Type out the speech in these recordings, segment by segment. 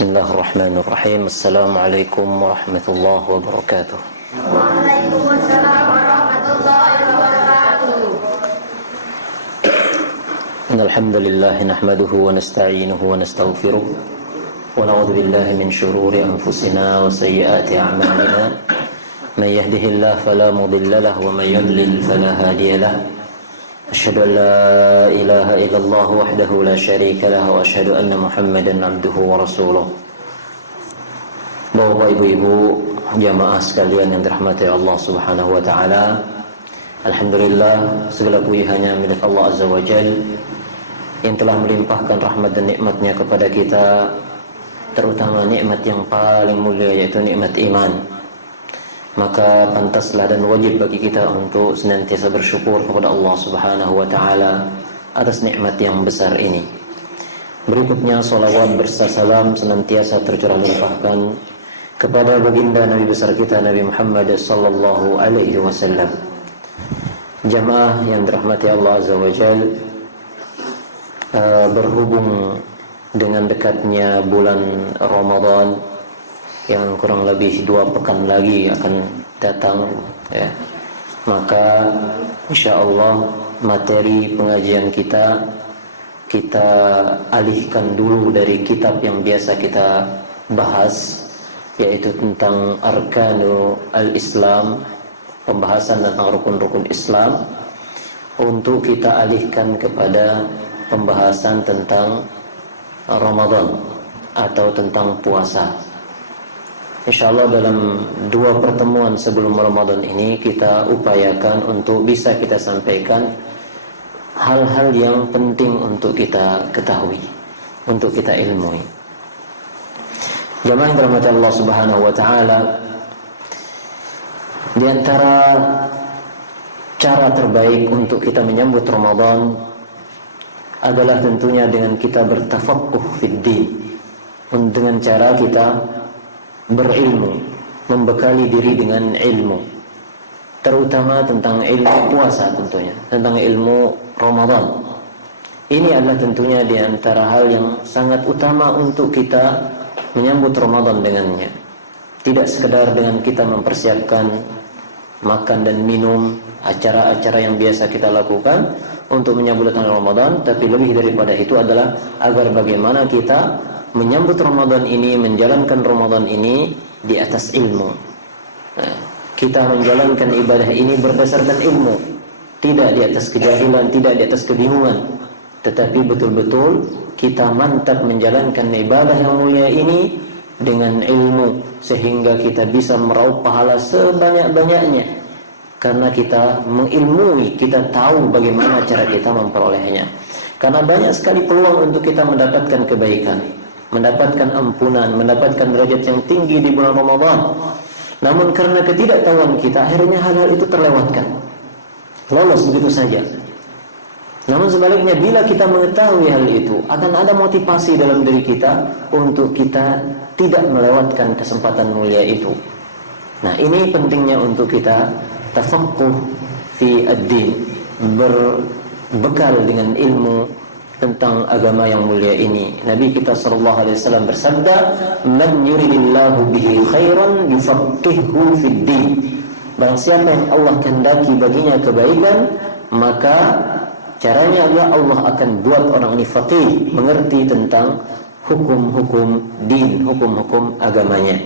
Bismillahirrahmanirrahim. Assalamualaikum warahmatullahi wabarakatuh. Waalaikumsalam warahmatullahi wabarakatuh. Innal hamdalillah nahmaduhu wa nasta'inuhu wa nastaghfiruh wa na'udzu billahi min shururi anfusina wa sayyiati a'malina. May yahdihillahu fala mudilla lahu wa may yudlil fala hadiya lahu. Asyhadu an la ilaha illallah wahdahu la syarika lahu wa asyhadu anna Muhammadan abduhu wa rasuluh. Bapak ibu-ibu jamaah sekalian yang dirahmati Allah Subhanahu wa taala, alhamdulillah segala puji hanya milik Allah Azza wa Jalla yang telah melimpahkan rahmat dan nikmatnya kepada kita, terutama nikmat yang paling mulia yaitu nikmat iman. Maka pantaslah dan wajib bagi kita untuk senantiasa bersyukur kepada Allah Subhanahu wa taala atas nikmat yang besar ini. Berikutnya salawat berserta salam senantiasa tercurah limpahkan kepada baginda Nabi besar kita Nabi Muhammad sallallahu alaihi wasallam. Jamaah yang dirahmati Allah Azza wa Jalla, berhubung dengan dekatnya bulan Ramadan yang kurang lebih 2 pekan lagi akan datang, ya. Maka insyaallah materi pengajian kita alihkan dulu dari kitab yang biasa kita bahas, yaitu tentang Arkanu al-Islam, pembahasan tentang rukun-rukun Islam, untuk kita alihkan kepada pembahasan tentang Ramadan atau tentang puasa. InsyaAllah dalam 2 pertemuan sebelum Ramadan ini kita upayakan untuk bisa kita sampaikan hal-hal yang penting untuk kita ketahui, untuk kita ilmui. Jamaah yang dirahmati Allah Subhanahu wa taala, di antara cara terbaik untuk kita menyambut Ramadan adalah tentunya dengan kita bertafaqquh fid din, dengan cara kita berilmu, membekali diri dengan ilmu, terutama tentang ilmu puasa, tentunya tentang ilmu Ramadan. Ini adalah tentunya di antara hal yang sangat utama untuk kita menyambut Ramadan dengannya. Tidak sekedar dengan kita mempersiapkan makan dan minum, acara-acara yang biasa kita lakukan untuk menyambut datang Ramadan, tapi lebih daripada itu adalah agar bagaimana kita menyambut Ramadan ini, menjalankan Ramadan ini di atas ilmu. Kita menjalankan ibadah ini berdasarkan ilmu, tidak di atas kejahilan, tidak di atas kebingungan, tetapi betul-betul kita mantap menjalankan ibadah yang mulia ini dengan ilmu, sehingga kita bisa meraup pahala sebanyak-banyaknya karena kita mengilmui, kita tahu bagaimana cara kita memperolehnya. Karena banyak sekali peluang untuk kita mendapatkan kebaikan, mendapatkan ampunan, mendapatkan derajat yang tinggi di bulan Ramadan. Namun karena ketidaktahuan kita, akhirnya hal-hal itu terlewatkan, lolos begitu saja. Namun sebaliknya, bila kita mengetahui hal itu, akan ada motivasi dalam diri kita untuk kita tidak melewatkan kesempatan mulia itu. Nah, ini pentingnya untuk kita tafaqquh fi ad-din, berbekal dengan ilmu tentang agama yang mulia ini. Nabi kita sallallahu alaihi wasallam bersabda, "Man yuridillahu bihi khairan yufaqqihhu fid din." Barang siapa yang Allah kehendaki baginya kebaikan, maka caranya adalah Allah akan buat orang ini faqih, mengerti tentang hukum-hukum din, hukum-hukum agamanya.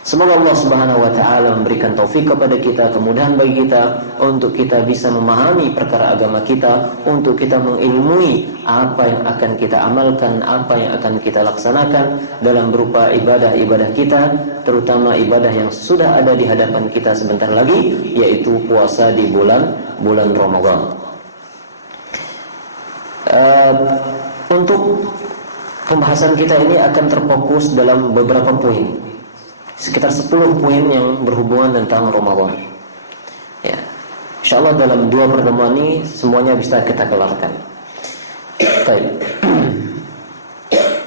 Semoga Allah Subhanahu wa taala memberikan taufik kepada kita, kemudahan bagi kita untuk kita bisa memahami perkara agama kita, untuk kita mengilmui apa yang akan kita amalkan, apa yang akan kita laksanakan dalam berupa ibadah-ibadah kita, terutama ibadah yang sudah ada di hadapan kita sebentar lagi, yaitu puasa di bulan Ramadan. Untuk pembahasan kita ini akan terfokus dalam beberapa poin, sekitar 10 poin yang berhubungan tentang Ramadan. Ya, insyaallah dalam 2 pertemuan ini semuanya bisa kita kelarkan. Baik.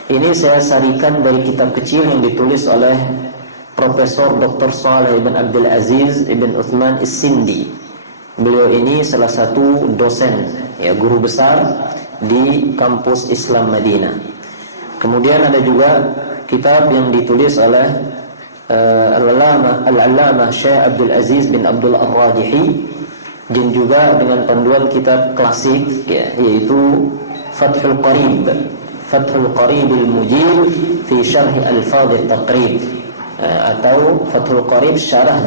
Ini saya sarikan dari kitab kecil yang ditulis oleh Profesor Dr. Shalih bin Abdul Aziz ibn Uthman Is-Sindi. Beliau ini salah satu dosen, ya, guru besar di kampus Islam Madinah. Kemudian ada juga kitab yang ditulis oleh Al-Allamah Syekh Abdul Aziz bin Abdul Ar-Rajihi, dan juga dengan panduan kitab klasik ya, yaitu Fathul Qarib Al-Mujib fi Syarh Alfaz At-Taqrib, atau Fathul Qarib syarah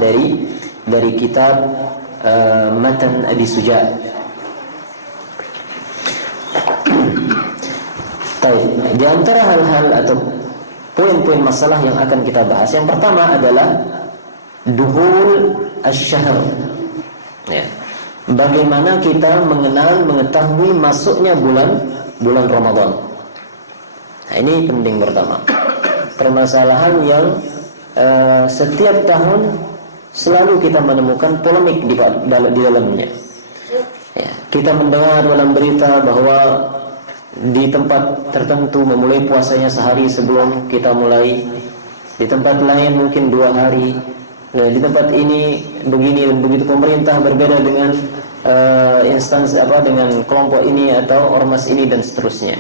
dari kitab Matan Abi Suja. Di antara hal-hal atau poin-poin masalah yang akan kita bahas, yang pertama adalah duhul asy-syahr. Ya. Bagaimana kita mengetahui masuknya bulan Ramadan. Nah, ini penting pertama. Permasalahan yang setiap tahun selalu kita menemukan polemik di dalamnya. Ya, kita mendengar dalam berita bahwa di tempat tertentu memulai puasanya sehari sebelum kita mulai, di tempat lain mungkin 2 hari. Nah, di tempat ini begini dan begitu, pemerintah berbeda dengan instansi dengan kelompok ini atau ormas ini dan seterusnya.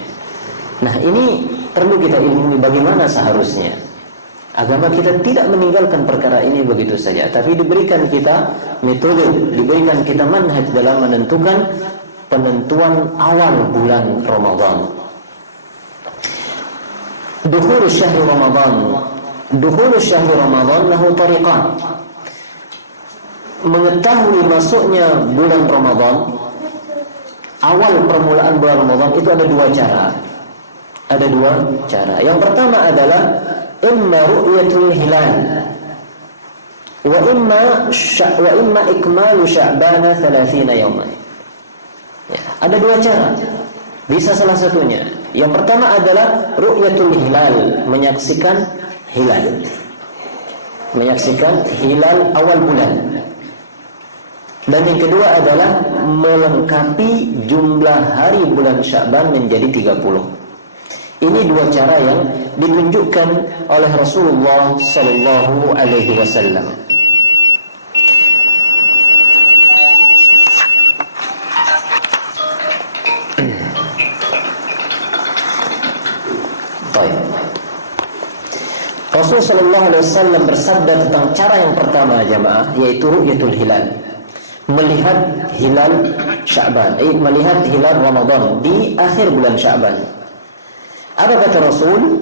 Nah, ini perlu kita ilmui bagaimana seharusnya. Agama kita tidak meninggalkan perkara ini begitu saja, tapi diberikan kita metode, diberikan kita manhaj dalam menentukan penentuan awal bulan Ramadan. Dukhul syahri Ramadan lahu tariqan. Mengetahui masuknya bulan Ramadan, awal permulaan bulan Ramadan itu ada 2 cara. Ada 2 cara. Yang pertama adalah imma ru'yatul hilal wa imma ikmalu sya'bana 30 yawman. Ya, ada 2 cara. Bisa salah satunya. Yang pertama adalah ru'yatul hilal, menyaksikan hilal. Menyaksikan hilal awal bulan. Dan yang kedua adalah melengkapi jumlah hari bulan Sya'ban menjadi 30. Ini 2 cara yang ditunjukkan oleh Rasulullah sallallahu alaihi wasallam. Rasul sallallahu alaihi wasallam bersabda tentang cara yang pertama jamaah, yaitu ru'yatul hilal. Melihat hilal Sya'ban, melihat hilal Ramadan di akhir bulan Sya'ban. Apa kata Rasul?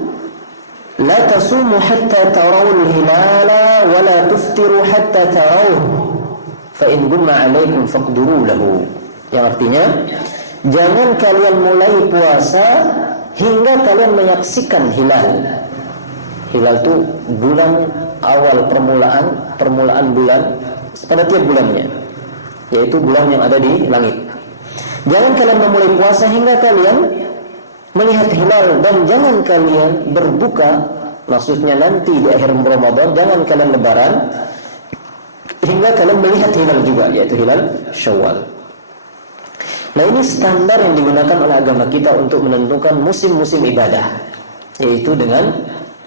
La tasumu hatta tarawul hilala wa la tuftiru hatta tarawuhu fa in gumma alaikum faqduru lahu. Yang artinya, jangan kalian mulai puasa hingga kalian menyaksikan hilal. Hilal itu bulan awal, permulaan bulan pada tiap bulannya, yaitu bulan yang ada di langit. Jangan kalian memulai puasa hingga kalian melihat hilal, dan jangan kalian berbuka, maksudnya nanti di akhir Ramadan jangan kalian lebaran hingga kalian melihat hilal juga, yaitu hilal Syawal. Nah, ini standar yang digunakan oleh agama kita untuk menentukan musim-musim ibadah, yaitu dengan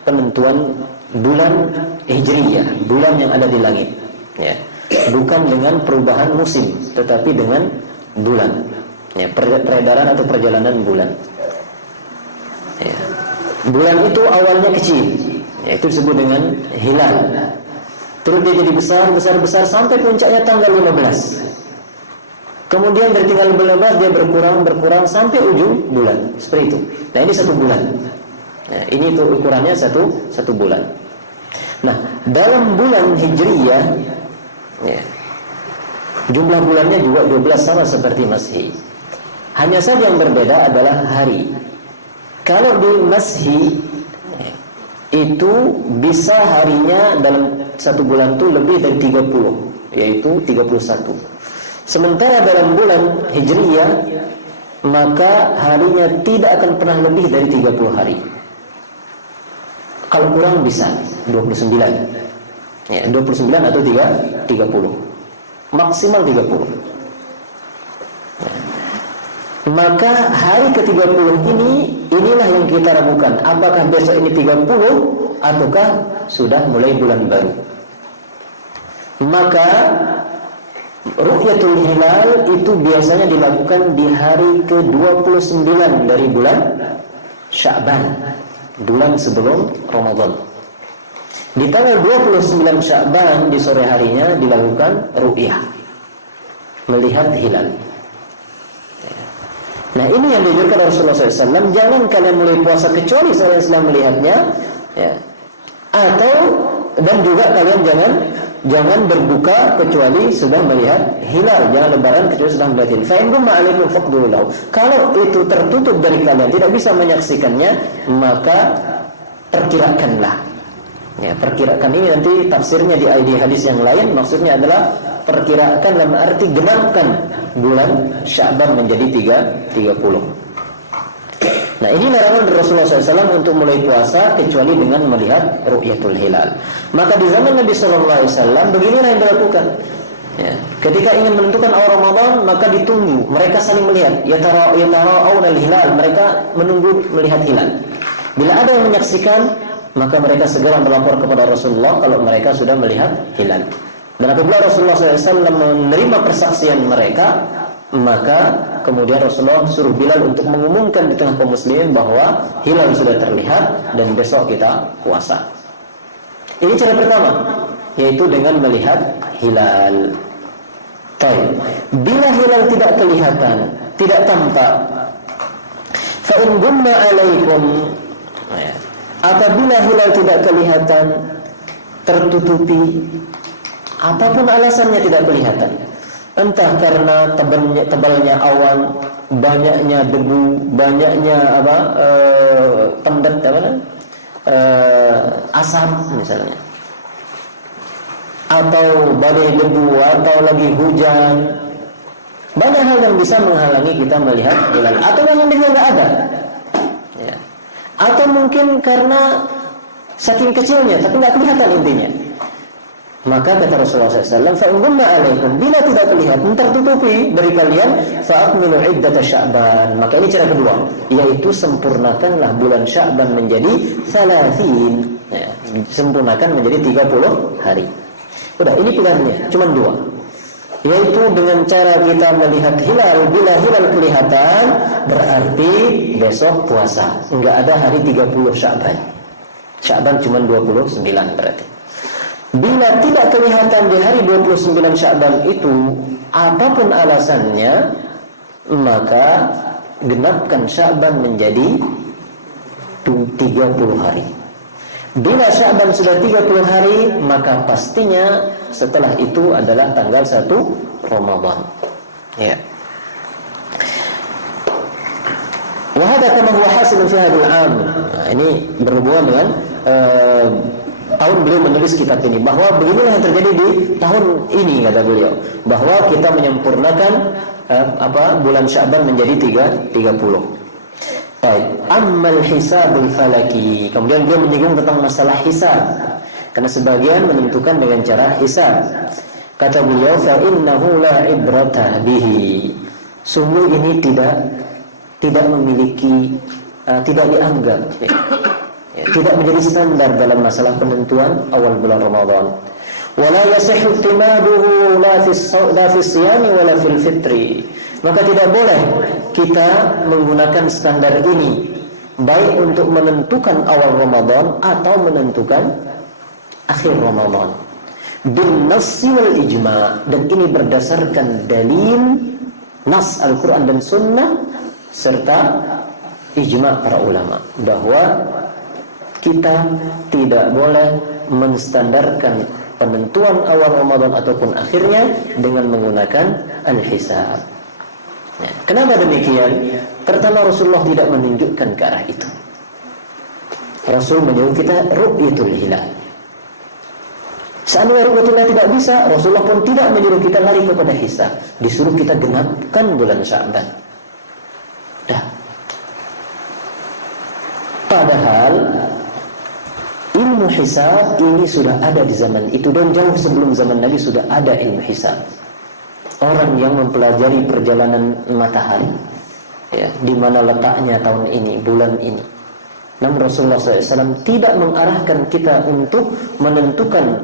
penentuan bulan Hijriyah, bulan yang ada di langit, ya. Bukan dengan perubahan musim, tetapi dengan bulan, ya, peredaran atau perjalanan bulan. Ya. Bulan itu awalnya kecil, ya, itu disebut dengan hilal. Terus dia jadi besar sampai puncaknya tanggal 15. Kemudian dari tanggal 15 dia berkurang sampai ujung bulan, seperti itu. Nah, ini 1 bulan. Nah, ini itu ukurannya satu bulan. Nah, dalam bulan Hijriyah, ya, jumlah bulannya juga 12 sama seperti Masehi. Hanya saja yang berbeda adalah hari. Kalau di Masehi itu bisa harinya dalam 1 bulan itu lebih dari 30, yaitu 31. Sementara dalam bulan Hijriyah maka harinya tidak akan pernah lebih dari 30 hari. Kalau kurang bisa 29. Ya, 29 atau 30. Maksimal 30. Maka hari ke-30 inilah yang kita ragukan. Apakah besok ini 30 ataukah sudah mulai bulan baru? Maka ru'yatul hilal itu biasanya dilakukan di hari ke-29 dari bulan Sya'ban. bulan sebelum Ramadan. Di tanggal 29 Sya'ban di sore harinya dilakukan ru'yah, melihat hilal. Nah, ini yang diajarkan Rasulullah SAW. Jangan kalian mulai puasa kecuali saya sedang melihatnya, ya. Dan juga kalian jangan berbuka kecuali sudah melihat hilal. Jangan lebaran kecuali sudah melihat hilal. Fa in gumma alaikum faqduru. Kalau itu tertutup dari kalian, tidak bisa menyaksikannya, maka perkirakanlah. Ya, perkirakan ini nanti tafsirnya di hadis yang lain, maksudnya adalah perkirakan dalam arti genapkan bulan Sya'ban menjadi 30. Nah, ini larangan Rasulullah SAW untuk mulai puasa kecuali dengan melihat ru'yatul hilal. Maka di zaman Nabi SAW beginilah yang dilakukan. Ya, ketika ingin menentukan awal Ramadan, maka ditunggu, mereka saling melihat. Yatara'awna al-hilal, mereka menunggu melihat hilal. Bila ada yang menyaksikan, maka mereka segera melapor kepada Rasulullah kalau mereka sudah melihat hilal. Dan apabila Rasulullah SAW menerima persaksian mereka, maka kemudian Rasulullah suruh Bilal untuk mengumumkan di tengah kaum muslimin bahwa hilal sudah terlihat dan besok kita puasa. Ini cara pertama, yaitu dengan melihat hilal. Baik. Bila hilal tidak kelihatan, tidak tampak, fa in gumma alaikum, apabila hilal tidak kelihatan, tertutupi, apapun alasannya tidak kelihatan, entah karena tebalnya awan, banyaknya debu, banyaknya asap misalnya, atau badai debu, atau lagi hujan, banyak hal yang bisa menghalangi kita melihat hilal, atau memang dia nggak ada. Atau mungkin karena saking kecilnya tapi nggak kelihatan intinya. Maka kata Rasulullah SAW, fa'ungumma alaikum, bila tidak kelihatan, tertutupi dari kalian, fa'akmilu iddata Sya'ban. Maka ini cara kedua, yaitu sempurnakanlah bulan Sya'ban menjadi 30. Ya, sempurnakan menjadi 30 hari. Udah, ini pilihannya, cuma dua. Yaitu dengan cara kita melihat hilal. Bila hilal kelihatan, berarti besok puasa. Enggak ada hari 30 Sya'ban. Sya'ban cuma 29 berarti. Bila tidak kelihatan di hari 29 Sya'ban itu, apapun alasannya, maka genapkan Sya'ban menjadi 30 hari. Bila Sya'ban sudah 30 hari, maka pastinya setelah itu adalah tanggal 1 Ramadan. Ya. Wa hadha kama huwa hasil fi hadha al-'am. Nah, ini berhubungan dengan tahun beliau menulis kitab ini, bahwa beginilah yang terjadi di tahun ini, kata beliau, bahwa kita menyempurnakan bulan Sya'ban menjadi 30. Baik, ammal hisabul falaki. Kemudian beliau menyinggung tentang masalah hisab, karena sebagian menentukan dengan cara hisab. Kata beliau, fa innahu la ibrata bihi. Sungguh ini tidak memiliki, tidak dianggap, tidak menjadi standar dalam masalah penentuan awal bulan Ramadan. Wala yasihhu timaduhu la fi siyami wala fil fitri. Maka tidak boleh kita menggunakan standar ini baik untuk menentukan awal Ramadan atau menentukan akhir Ramadan. Bin nassi wal ijma', dan ini berdasarkan dalil nas Al-Quran dan Sunnah serta ijma' para ulama, bahwa kita tidak boleh menstandarkan penentuan awal Ramadan ataupun akhirnya dengan menggunakan al-hisab. Nah, kenapa demikian? Pertama, Rasulullah tidak menunjukkan ke arah itu. Rasul menyuruh kita ru'yatul hilal. Seandainya ru'yatul hilal tidak bisa, Rasulullah pun tidak menyuruh kita lari kepada hisab. Disuruh kita genapkan bulan Sya'ban. Dah. Padahal ilmu hisab ini sudah ada di zaman itu, dan jauh sebelum zaman Nabi sudah ada ilmu hisab. Orang yang mempelajari perjalanan matahari, ya, di mana letaknya tahun ini, bulan ini. Namun Rasulullah SAW tidak mengarahkan kita untuk menentukan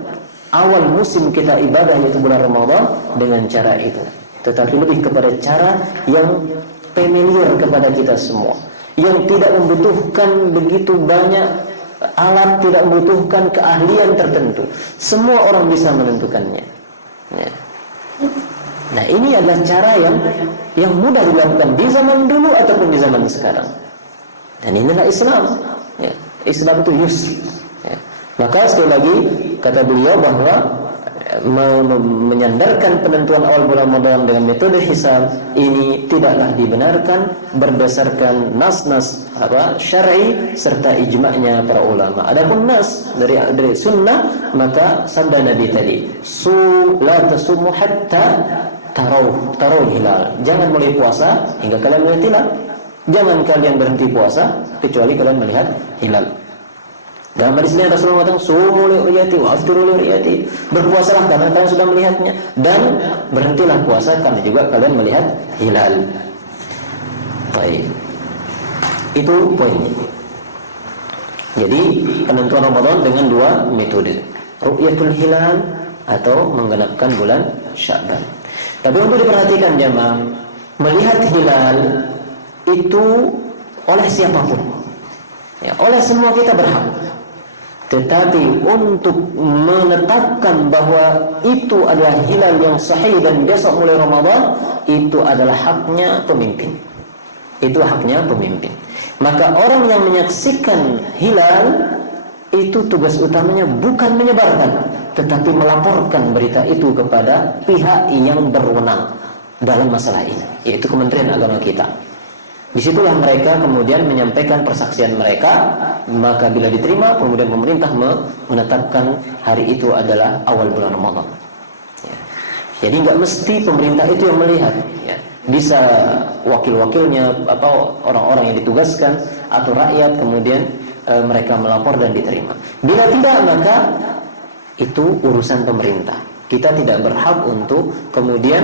awal musim kita ibadah, yaitu bulan Ramadan, dengan cara itu. Tetapi lebih kepada cara yang familiar kepada kita semua, yang tidak membutuhkan begitu banyak alat, tidak membutuhkan keahlian tertentu. Semua orang bisa menentukannya. Ya. Nah, ini adalah cara yang mudah dilakukan di zaman dulu ataupun di zaman sekarang. Dan inilah Islam. Ya. Islam itu yusri. Ya. Maka sekali lagi kata beliau bahwa menyandarkan penentuan awal bulan Ramadan dengan metode hisab ini tidaklah dibenarkan berdasarkan nas-nas syar'i serta ijma'nya para ulama. Adapun nas dari sunnah, maka sabda Nabi tadi, la tasumu hatta tarau hilal. Jangan mulai puasa hingga kalian melihat hilal. Jangan kalian berhenti puasa kecuali kalian melihat hilal. Dalam hadis lain Rasulullah mengatakan, sumu li'riyati wa aftiru li'riyati. Berpuasalah karena kalian sudah melihatnya, dan berhentilah puasa karena juga kalian melihat hilal. Baik. Itu poinnya. Jadi penentuan Ramadan dengan dua metode, ru'yatul hilal atau menggenapkan bulan Sya'ban. Tapi untuk diperhatikan jemaah, melihat hilal itu oleh siapapun, ya, oleh semua kita berhak. Tetapi untuk menetapkan bahwa itu adalah hilal yang sahih dan besok mulai Ramadan, itu adalah haknya pemimpin. Itu haknya pemimpin. Maka orang yang menyaksikan hilal itu tugas utamanya bukan menyebarkan, tetapi melaporkan berita itu kepada pihak yang berwenang dalam masalah ini, yaitu Kementerian Agama kita. Disitulah mereka kemudian menyampaikan persaksian mereka. Maka bila diterima, kemudian pemerintah menetapkan hari itu adalah awal bulan Ramadan. Ya. Jadi nggak mesti pemerintah itu yang melihat. Ya. Bisa wakil-wakilnya atau orang-orang yang ditugaskan atau rakyat kemudian mereka melapor dan diterima. Bila tidak, maka itu urusan pemerintah. Kita tidak berhak untuk kemudian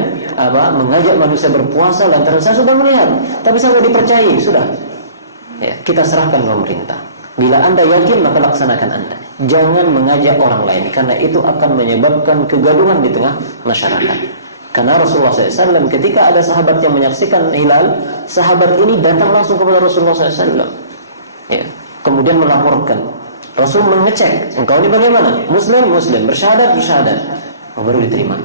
mengajak manusia berpuasa lantaran saya sudah melihat, tapi saya tidak dipercayai, sudah. Ya, kita serahkan ke pemerintah. Bila Anda yakin, maka laksanakan Anda. Jangan mengajak orang lain, karena itu akan menyebabkan kegaduhan di tengah masyarakat. Karena Rasulullah SAW ketika ada sahabat yang menyaksikan hilal, sahabat ini datang langsung kepada Rasulullah SAW. Ya, kemudian melaporkan. Rasul mengecek, engkau ini bagaimana? Muslim, bersyahadat. Baru diterima.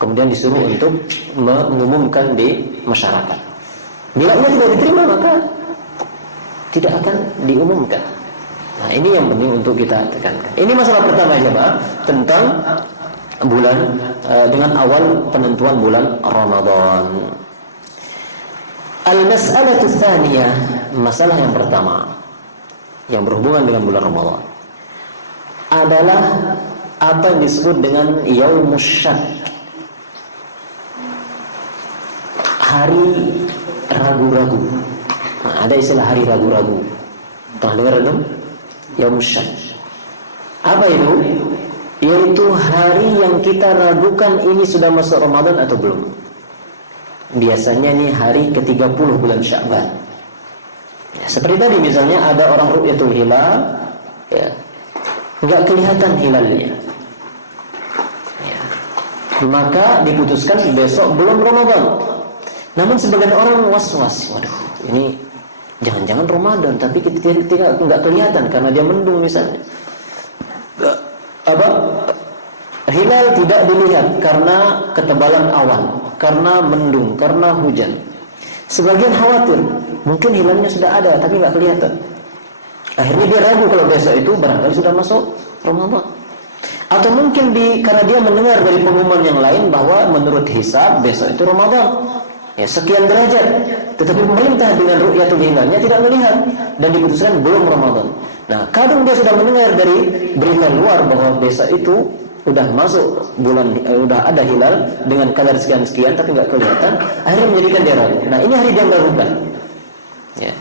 Kemudian disuruh untuk mengumumkan di masyarakat. Bila ia tidak diterima, maka tidak akan diumumkan. Nah, ini yang penting untuk kita tekankan. Ini masalah pertama jemaah tentang bulan dengan awal penentuan bulan Ramadan. Al-mas'alatu tsaniyah, masalah yang pertama yang berhubungan dengan bulan Ramadan adalah apa yang disebut dengan Yaumus Syak, hari ragu-ragu. Nah, ada istilah hari ragu-ragu. Pernah dengar belum? Yaumus Syak. Apa itu? Yaitu hari yang kita ragukan ini sudah masuk Ramadan atau belum. Biasanya ini hari ke-30 bulan Sya'ban. Ya, seperti tadi misalnya ada orang ru'yatul hilal, ya, enggak kelihatan hilalnya. Maka diputuskan besok belum Ramadan. Namun sebagian orang was-was, waduh, ini jangan-jangan Ramadan, tapi ketika nggak kelihatan karena dia mendung misalnya. Hilal tidak dilihat karena ketebalan awan, karena mendung, karena hujan. Sebagian khawatir, mungkin hilalnya sudah ada tapi nggak kelihatan. Akhirnya dia ragu kalau besok itu barangkali sudah masuk Ramadan. Atau mungkin karena dia mendengar dari pengumuman yang lain bahwa menurut hisab besok itu Ramadan, ya sekian derajat, tetapi pemerintah dengan ru'yatul hilalnya tidak melihat dan diputuskan belum Ramadan. Nah, kadang dia sudah mendengar dari berita luar bahwa besok itu udah masuk bulan, udah ada hilal dengan kadar sekian-sekian tapi nggak kelihatan, akhirnya menjadikan dia ragu. Nah, ini hari dia meragukan. Ya.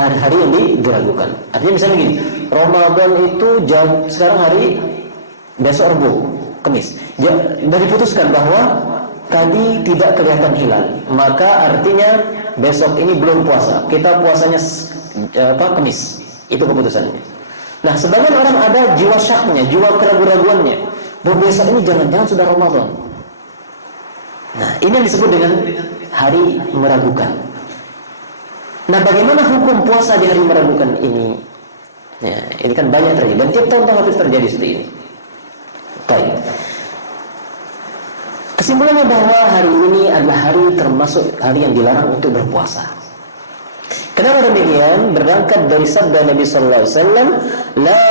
Hari yang diragukan. Artinya misalnya gini, Ramadan itu sekarang hari besok Rabu, Kamis. Dan diputuskan bahwa tadi tidak kelihatan hilal, maka artinya besok ini belum puasa. Kita puasanya Kamis. Itu keputusannya. Nah, sebagian orang ada jiwa syaknya, jiwa keraguan-raguannya, bahwa besok ini jangan-jangan sudah Ramadan. Nah, ini yang disebut dengan hari meragukan. Nah, bagaimana hukum puasa di hari meragukan ini? Ya, ini kan banyak terjadi dan tiap tahun hampir terjadi seperti ini. Baik. Kesimpulannya bahwa hari ini adalah hari termasuk hari yang dilarang untuk berpuasa. Kenapa demikian? Berangkat dari sabda Nabi sallallahu alaihi wasallam, "La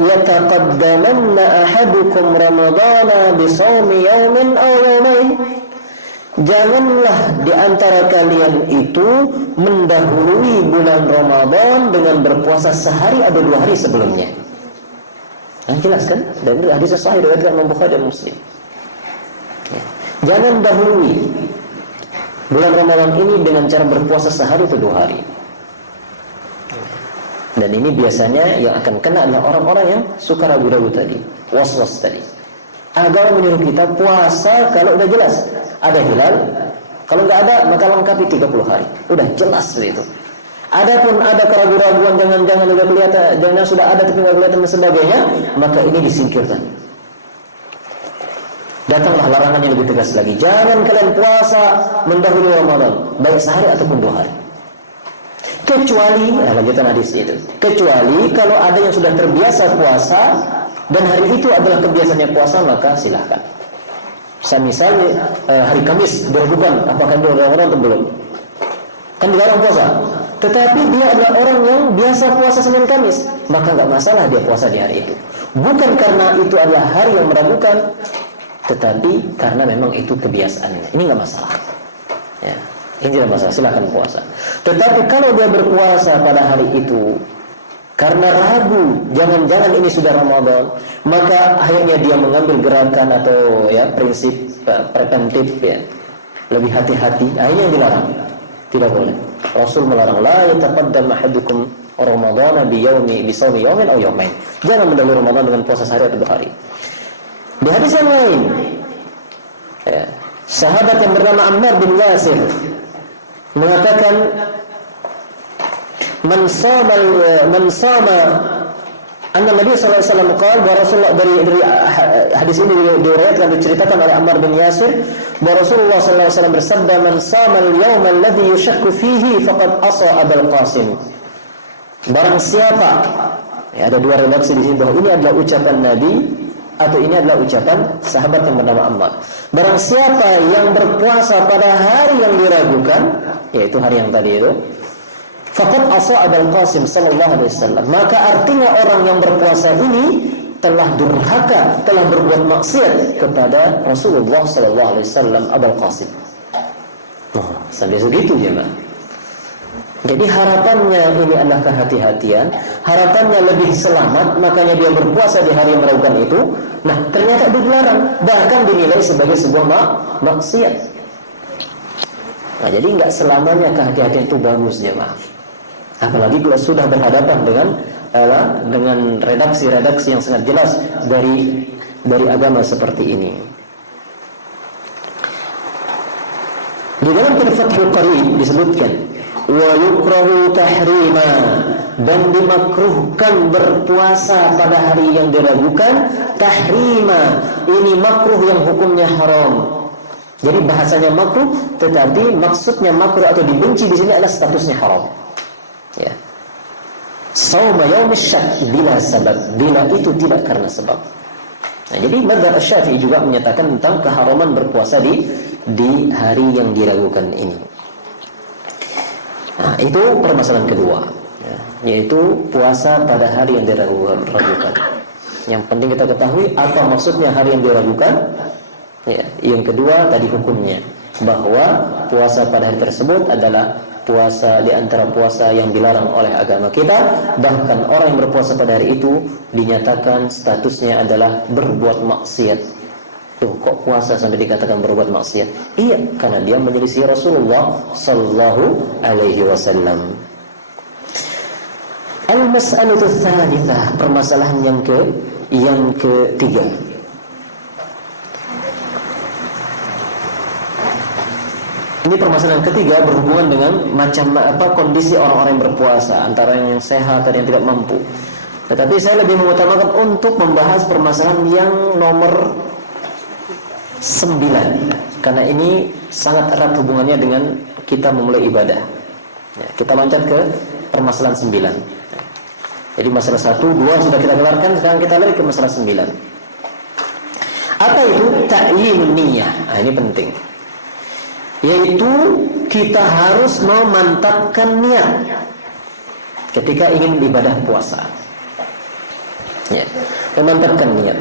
yataqaddamanna ahadukum ramadhana bi shaumi yawmin aw yawmain." Janganlah di antara kalian itu mendahului bulan Ramadan dengan berpuasa sehari atau 2 hari sebelumnya. Nah, jelas kan? Dan itu hadis sahih diriwayatkan Imam Bukhari dan Muslim. Ya. Jangan dahului bulan Ramadan ini dengan cara berpuasa sehari atau 2 hari. Dan ini biasanya yang akan kena adalah orang-orang yang suka ragu-ragu tadi, was-was tadi. Agama menyuruh kita puasa kalau udah jelas ada hilal, kalau nggak ada maka lengkapi 30 hari. Udah jelas seperti itu. Adapun ada keraguan-raguan, jangan-jangan udah kelihatan, jangan sudah ada tapi nggak kelihatan dan sebagainya, maka ini disingkirkan. Datanglah larangan yang lebih tegas lagi. Jangan kalian puasa mendahului Ramadan, baik sehari ataupun 2 hari. Kecuali, lanjutan hadis itu. Kecuali kalau ada yang sudah terbiasa puasa dan hari itu adalah kebiasaannya puasa, maka silahkan. Misalnya hari Kamis diragukan apakah itu Ramadan atau belum. Kan dilarang puasa. Tetapi dia adalah orang yang biasa puasa Senin Kamis, maka nggak masalah dia puasa di hari itu. Bukan karena itu adalah hari yang meragukan, tetapi karena memang itu kebiasaannya. Ini nggak masalah. Ya, ini tidak masalah, silahkan puasa. Tetapi kalau dia berpuasa pada hari itu karena ragu, jangan-jangan ini sudah Ramadan, maka akhirnya dia mengambil gerakan atau ya prinsip preventif ya, lebih hati-hati. Akhirnya dilarang, tidak boleh. Rasul melarang, la yataqaddam ahadukum Ramadhana bi shaumi yawmin aw yawmain. Jangan mendahului Ramadan dengan puasa sehari atau 2 hari. Di hadis yang lain, ya, sahabat yang bernama Ammar bin Yasir mengatakan, Man sama anna Nabi sallallahu alaihi wasallam qala bahwa Rasulullah dari hadis ini diriwayatkan diceritakan oleh Ammar bin Yasir bahwa Rasulullah sallallahu alaihi wasallam bersabda, man sama al-yawm alladhi yushakku fihi faqad asa Abul Qasim. Barang siapa, ya, ada 2 redaksi di sini bahwa ini adalah ucapan Nabi atau ini adalah ucapan sahabat yang bernama Ammar. Barang siapa yang berpuasa pada hari yang diragukan, yaitu hari yang tadi itu, faqad asa Abul Qasim sallallahu alaihi wasallam. Maka artinya orang yang berpuasa ini telah durhaka, telah berbuat maksiat kepada Rasulullah sallallahu alaihi wasallam Abul Qasim. Sampai segitu ya, Pak. Jadi harapannya ini adalah kehati-hatian, harapannya lebih selamat, makanya dia berpuasa di hari yang meragukan itu. Nah, ternyata dilarang, bahkan dinilai sebagai sebuah maksiat. Nah, jadi nggak selamanya kehati-hatian itu bagus, jemaah. Apalagi kalau sudah berhadapan dengan redaksi-redaksi yang sangat jelas dari agama seperti ini. Di dalam Fathul Qarib disebutkan, wa yukrahu tahrima, dan dimakruhkan berpuasa pada hari yang diragukan. Tahrima, ini makruh yang hukumnya haram. Jadi bahasanya makruh, tetapi maksudnya makruh atau dibenci di sini adalah statusnya haram. Ya. Shauma yaumish syak bila sabab, bila itu tidak karena sebab. Nah, jadi mazhab Syafi'i juga menyatakan tentang keharaman berpuasa di hari yang diragukan ini. Nah, itu permasalahan kedua, ya, yaitu puasa pada hari yang diragukan. Yang penting kita ketahui apa maksudnya hari yang diragukan. Ya, yang kedua tadi hukumnya, bahwa puasa pada hari tersebut adalah puasa di antara puasa yang dilarang oleh agama kita. Bahkan orang yang berpuasa pada hari itu dinyatakan statusnya adalah berbuat maksiat. Tuh, kok puasa sampai dikatakan berbuat maksiat? Iya, karena dia menyelisih Rasulullah sallallahu alaihi wasallam. Al-mas'alatu tsalitsah, permasalahan yang ketiga. Ini permasalahan ketiga berhubungan dengan macam apa kondisi orang-orang yang berpuasa, antara yang sehat dan yang tidak mampu. Tetapi saya lebih mengutamakan untuk membahas permasalahan yang nomor 9, karena ini sangat erat hubungannya dengan kita memulai ibadah. Ya, kita loncat ke permasalahan 9. Jadi masalah 1, 2 sudah kita kelarkan, sekarang kita lari ke masalah 9. Apa itu ta'yinun niyah? Nah, ini penting. Yaitu kita harus memantapkan niat ketika ingin ibadah puasa. Ya, memantapkan niat.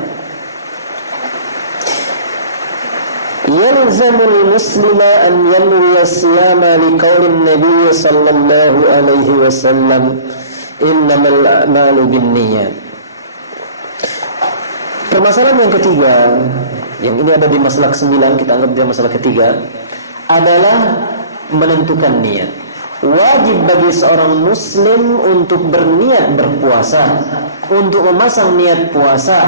Yalzamul muslima an yanwiya siyama liqaulin nabiy sallallahu alaihi wasallam innamal a'malu binniyat. Permasalahan yang ketiga, yang ini ada di masalah ke-9, kita anggap dia masalah ketiga, adalah menentukan niat. Wajib bagi seorang muslim untuk berniat berpuasa, untuk memasang niat puasa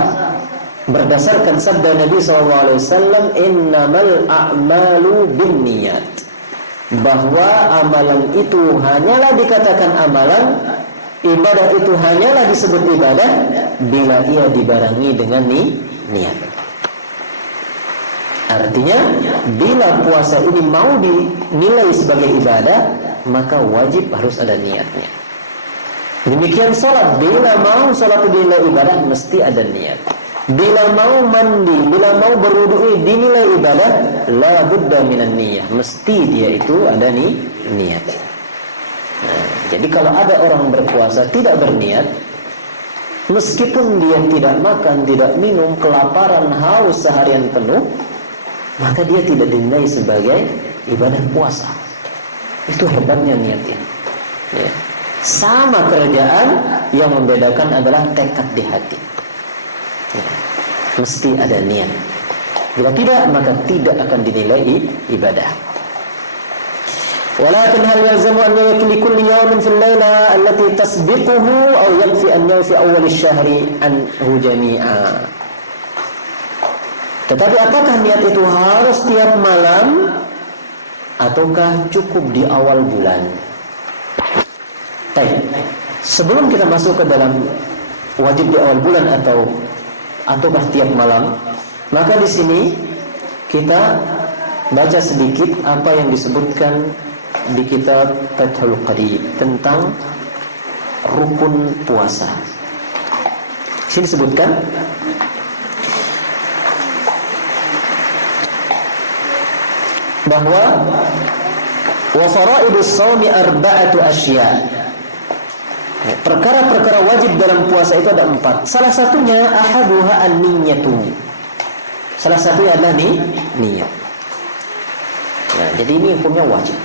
berdasarkan sabda Nabi SAW, innamal a'malu binniyat, bahwa amalan itu hanyalah dikatakan amalan, ibadah itu hanyalah disebut ibadah bila ia dibarengi dengan niat. Artinya, bila puasa ini mau dinilai sebagai ibadah, maka wajib harus ada niatnya. Demikian sholat, bila mau sholat itu dinilai ibadah, mesti ada niat. Bila mau mandi, bila mau berwudu dinilai ibadah, la budda minan niyah, mesti dia itu ada niat. Nah, jadi kalau ada orang berpuasa tidak berniat, meskipun dia tidak makan, tidak minum, kelaparan, haus seharian penuh, maka dia tidak dinilai sebagai ibadah puasa. Itu hebatnya niat ini. Ya. Sama kerjaan, yang membedakan adalah tekad di hati. Ya. Mesti ada niat. Bila tidak, maka tidak akan dinilai ibadah. Walakin hal yalzamu an yakli kulli yawmin fil laila allati tasbiquhu aw yakfi an yawfi awwal asy-syahri anhu jami'a. Tetapi apakah niat itu harus tiap malam ataukah cukup di awal bulan? Baik. Sebelum kita masuk ke dalam wajib di awal bulan ataukah tiap malam, maka di sini kita baca sedikit apa yang disebutkan di kitab Fathul Qarib tentang rukun puasa. Sini disebutkan bahwa wa fara'idus shaumi arba'atu asya. Perkara-perkara wajib dalam puasa itu ada 4. Salah satunya ahaduha an-niyyatu. Salah satunya adalah niat. Nah, jadi ini hukumnya wajib.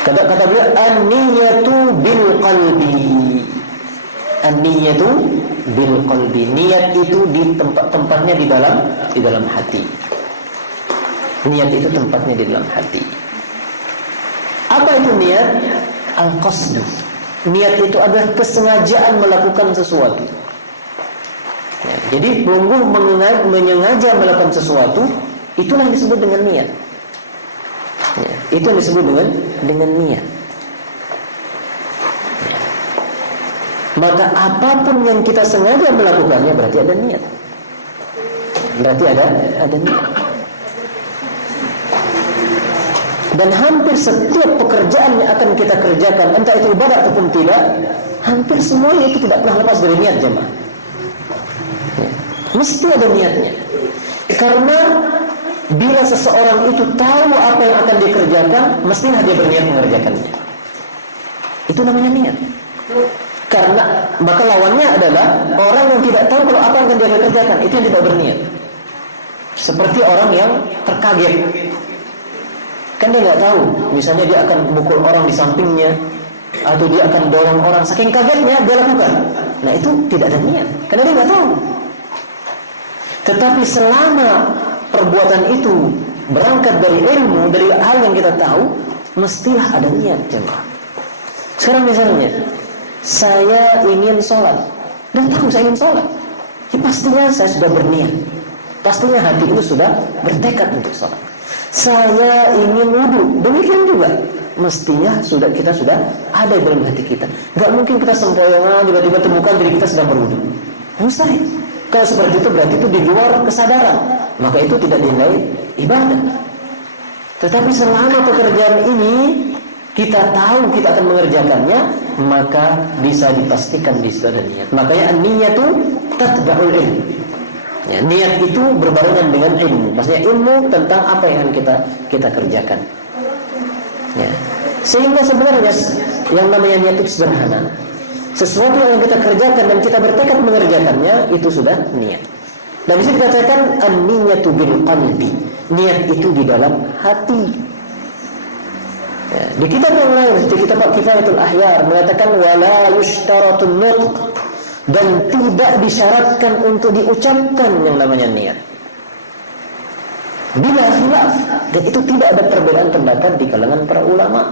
Kata beliau an-niyyatu bil qalbi. An-niyyatu bil qalbi. Niat itu di tempatnya di dalam hati. Niat itu tempatnya di dalam hati. Apa itu niat? Al-qasdu. Niat itu adalah kesengajaan melakukan sesuatu. Ya, jadi sungguh menyengaja melakukan sesuatu, itulah yang disebut dengan niat. Ya, itu yang disebut dengan niat. Ya. Maka apapun yang kita sengaja melakukannya berarti ada niat. Berarti ada niat. Dan hampir setiap pekerjaan yang akan kita kerjakan, entah itu ibadah ataupun tidak, hampir semuanya itu tidak pernah lepas dari niat, jemaah. Ya. Mesti ada niatnya. Karena bila seseorang itu tahu apa yang akan dikerjakan, mestilah dia berniat mengerjakannya. Itu namanya niat. Karena maka lawannya adalah orang yang tidak tahu kalau apa yang akan dia kerjakan, itu yang tidak berniat. Seperti orang yang terkaget. Kan dia nggak tahu, misalnya dia akan mukul orang di sampingnya, atau dia akan dorong orang, saking kagetnya dia lakukan. Nah itu tidak ada niat, karena dia nggak tahu. Tetapi selama perbuatan itu berangkat dari ilmu, dari hal yang kita tahu, mestilah ada niat, jemaah. Sekarang misalnya, saya ingin sholat, dan tahu saya ingin sholat, ya pastinya saya sudah berniat, pastinya hati itu sudah bertekad untuk sholat. Saya ingin wudu, demikian juga mestinya kita sudah ada dalam hati kita. Gak mungkin kita sempoyongan tiba-tiba temukan diri kita sedang berwudu. Mustahil. Kalau seperti itu berarti itu di luar kesadaran, maka itu tidak dinilai ibadah. Tetapi selama pekerjaan ini kita tahu kita akan mengerjakannya, maka bisa dipastikan di situ ada niat. Makanya an-niyatu tatba'ul ilm. Ya, niat itu berbarengan dengan ilmu. Maksudnya ilmu tentang apa yang kita kerjakan. Ya. Sehingga sebenarnya yang namanya niat itu sederhana. Sesuatu yang kita kerjakan dan kita bertekad mengerjakannya, itu sudah niat. Dan bisa dikatakan an-niyatu bil qalbi. Niat itu di dalam hati. Ya, di kitab yang lain, di kitab Kifayatul Ahyar mengatakan wala yushtaratun nutq, dan tidak disyaratkan untuk diucapkan yang namanya niat. Bila khilaf, dan itu tidak ada perbedaan pendapat di kalangan para ulama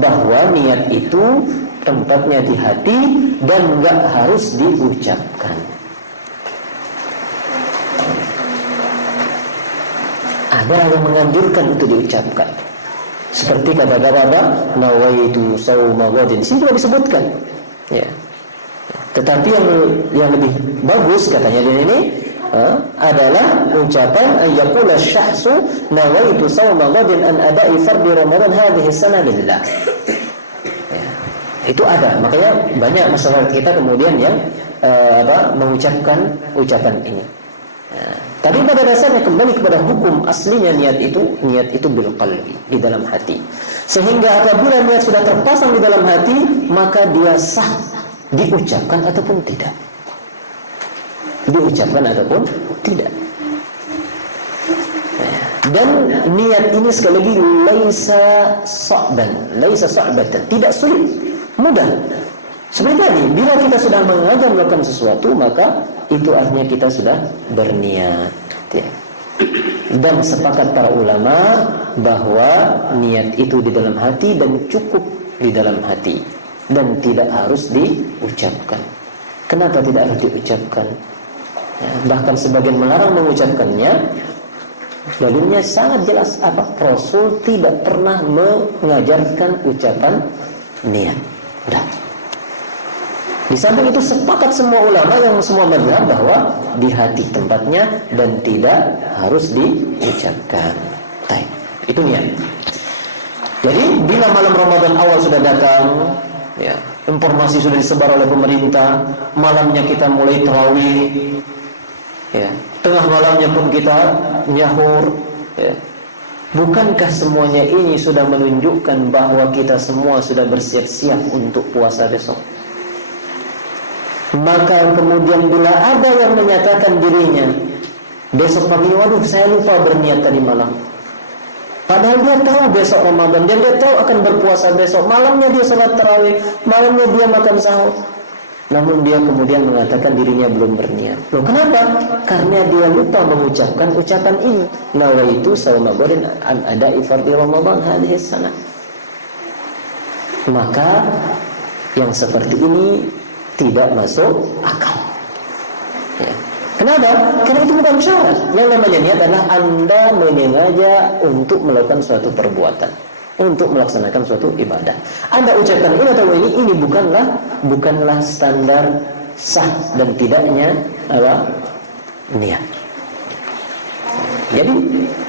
bahwa niat itu tempatnya di hati dan enggak harus diucapkan. Ada yang menganjurkan untuk diucapkan. Seperti kata-kata nawaitu shauma ghadin, sini juga disebutkan. Ya. Tetapi yang lebih bagus katanya di ini adalah ucapan ayyaqula syahsu nawaitu shauma ghadin an ada'i fardhi ramadan hadhihi sana lillah. Ya. Itu ada. Makanya banyak masyarakat kita kemudian yang mengucapkan ucapan ini. Ya. Tapi pada dasarnya kembali kepada hukum aslinya niat itu bil qalbi, di dalam hati. Sehingga apabila niat sudah terpasang di dalam hati, maka dia sah diucapkan ataupun tidak. Diucapkan ataupun tidak. Dan niat ini sekali lagi laisa sa'batan, tidak sulit, mudah. Seperti tadi, bila kita sudah mengajar melakukan sesuatu, maka itu artinya kita sudah berniat. Ya. Dan sepakat para ulama bahwa niat itu di dalam hati dan cukup di dalam hati dan tidak harus diucapkan. Kenapa tidak harus diucapkan? Ya, bahkan sebagian melarang mengucapkannya. Dalilnya sangat jelas Rasul tidak pernah mengajarkan ucapan niat. Udah. Di samping itu sepakat semua ulama yang semua mazhab bahwa di hati tempatnya dan tidak harus diucapkan. Baik, itu niat. Jadi bila malam Ramadan awal sudah datang, ya, informasi sudah disebar oleh pemerintah, malamnya kita mulai tarawih, ya, tengah malamnya pun kita nyahur, ya. Bukankah semuanya ini sudah menunjukkan bahwa kita semua sudah bersiap-siap untuk puasa besok? Maka kemudian bila ada yang menyatakan dirinya besok pagi, waduh saya lupa berniat tadi malam, padahal dia tahu besok Ramadan, dan dia tahu akan berpuasa besok, malamnya dia salat tarawih, malamnya dia makan sahur, namun dia kemudian mengatakan dirinya belum berniat. Loh, kenapa? Karena dia lupa mengucapkan ucapan ini, nawaitu shauma ghadin an ada'i fardhi ramadan hadhihi sana. Maka yang seperti ini tidak masuk akal. Ya. Kenapa? Karena itu bukan syarat. Yang namanya niat adalah Anda menyengaja untuk melakukan suatu perbuatan, untuk melaksanakan suatu ibadah. Anda ucapkan ini atau ini bukanlah standar sah dan tidaknya niat. Jadi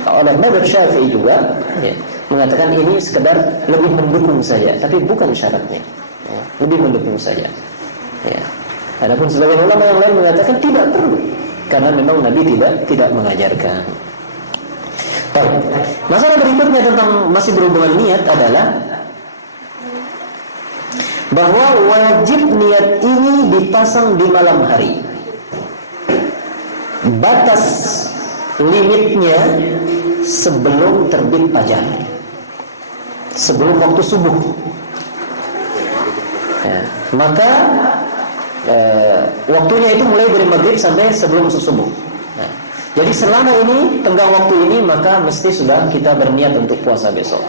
oleh Mazhab Syafi'i juga ya, mengatakan ini sekedar lebih mendukung saja, tapi bukan syaratnya. Ya, lebih mendukung saja. Ya. Adapun sebagian ulama yang lain mengatakan tidak perlu, karena memang Nabi tidak mengajarkan. Baik. Masalah berikutnya tentang masih berhubungan niat adalah bahwa wajib niat ini dipasang di malam hari. Batas limitnya sebelum terbit fajar, sebelum waktu subuh. Ya. Maka waktunya itu mulai dari maghrib sampai sebelum subuh. Nah, jadi selama ini tenggang waktu ini maka mesti sudah kita berniat untuk puasa besok.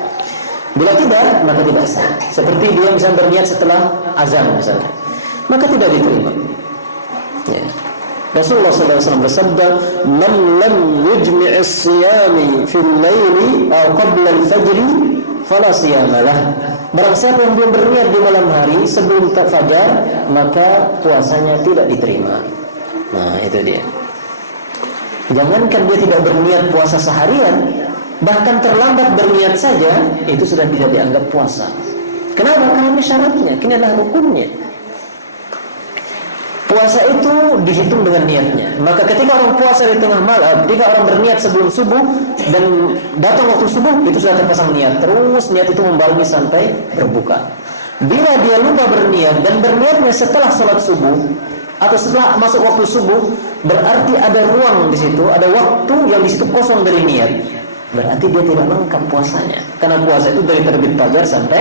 Bila tidak, maka tidak sah. Seperti dia bisa berniat setelah azan misalnya, maka tidak diterima. Ya. Rasulullah SAW bersabda, "Man lam yujmi' as-siyami fil laili aw qabla al-fajr fala siyama lah." Barang siapa yang belum berniat di malam hari sebelum fajar, maka puasanya tidak diterima. Nah, itu dia. Jangankan dia tidak berniat puasa seharian, bahkan terlambat berniat saja, itu sudah tidak dianggap puasa. Kenapa? Karena ini syaratnya, ini adalah rukunnya. Puasa itu dihitung dengan niatnya. Maka ketika orang puasa di tengah malam, ketika orang berniat sebelum subuh dan datang waktu subuh, itu sudah terpasang niat. Terus niat itu membarengi sampai berbuka. Bila dia lupa berniat dan berniatnya setelah sholat subuh atau setelah masuk waktu subuh, berarti ada ruang di situ, ada waktu yang di situ kosong dari niat. Berarti dia tidak lengkap puasanya. Karena puasa itu dari terbit fajar sampai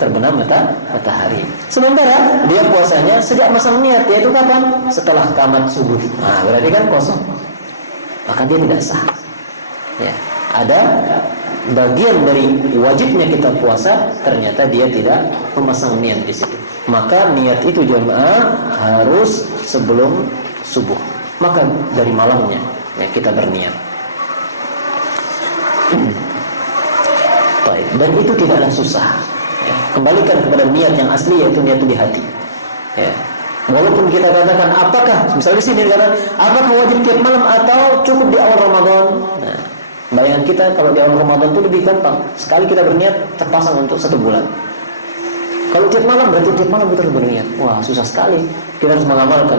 terbenam matahari. Sementara dia puasanya sejak masang niat, yaitu kapan? Setelah qamat subuh. Nah, berarti kan kosong. Maka dia tidak sah. Ya, ada bagian dari wajibnya kita puasa, ternyata dia tidak memasang niat di situ. Maka niat itu jemaah harus sebelum subuh. Maka dari malamnya ya, kita berniat. Dan itu tidaklah susah ya. Kembalikan kepada niat yang asli, yaitu niat di hati ya. Walaupun kita katakan apakah, misalnya di sini dikatakan apakah wajib tiap malam atau cukup di awal Ramadan. Nah, bayangan kita kalau di awal Ramadan itu lebih gampang. Sekali kita berniat terpasang untuk 1 bulan. Kalau tiap malam berarti tiap malam kita harus berniat. Wah, susah sekali. Kita harus mengamalkan.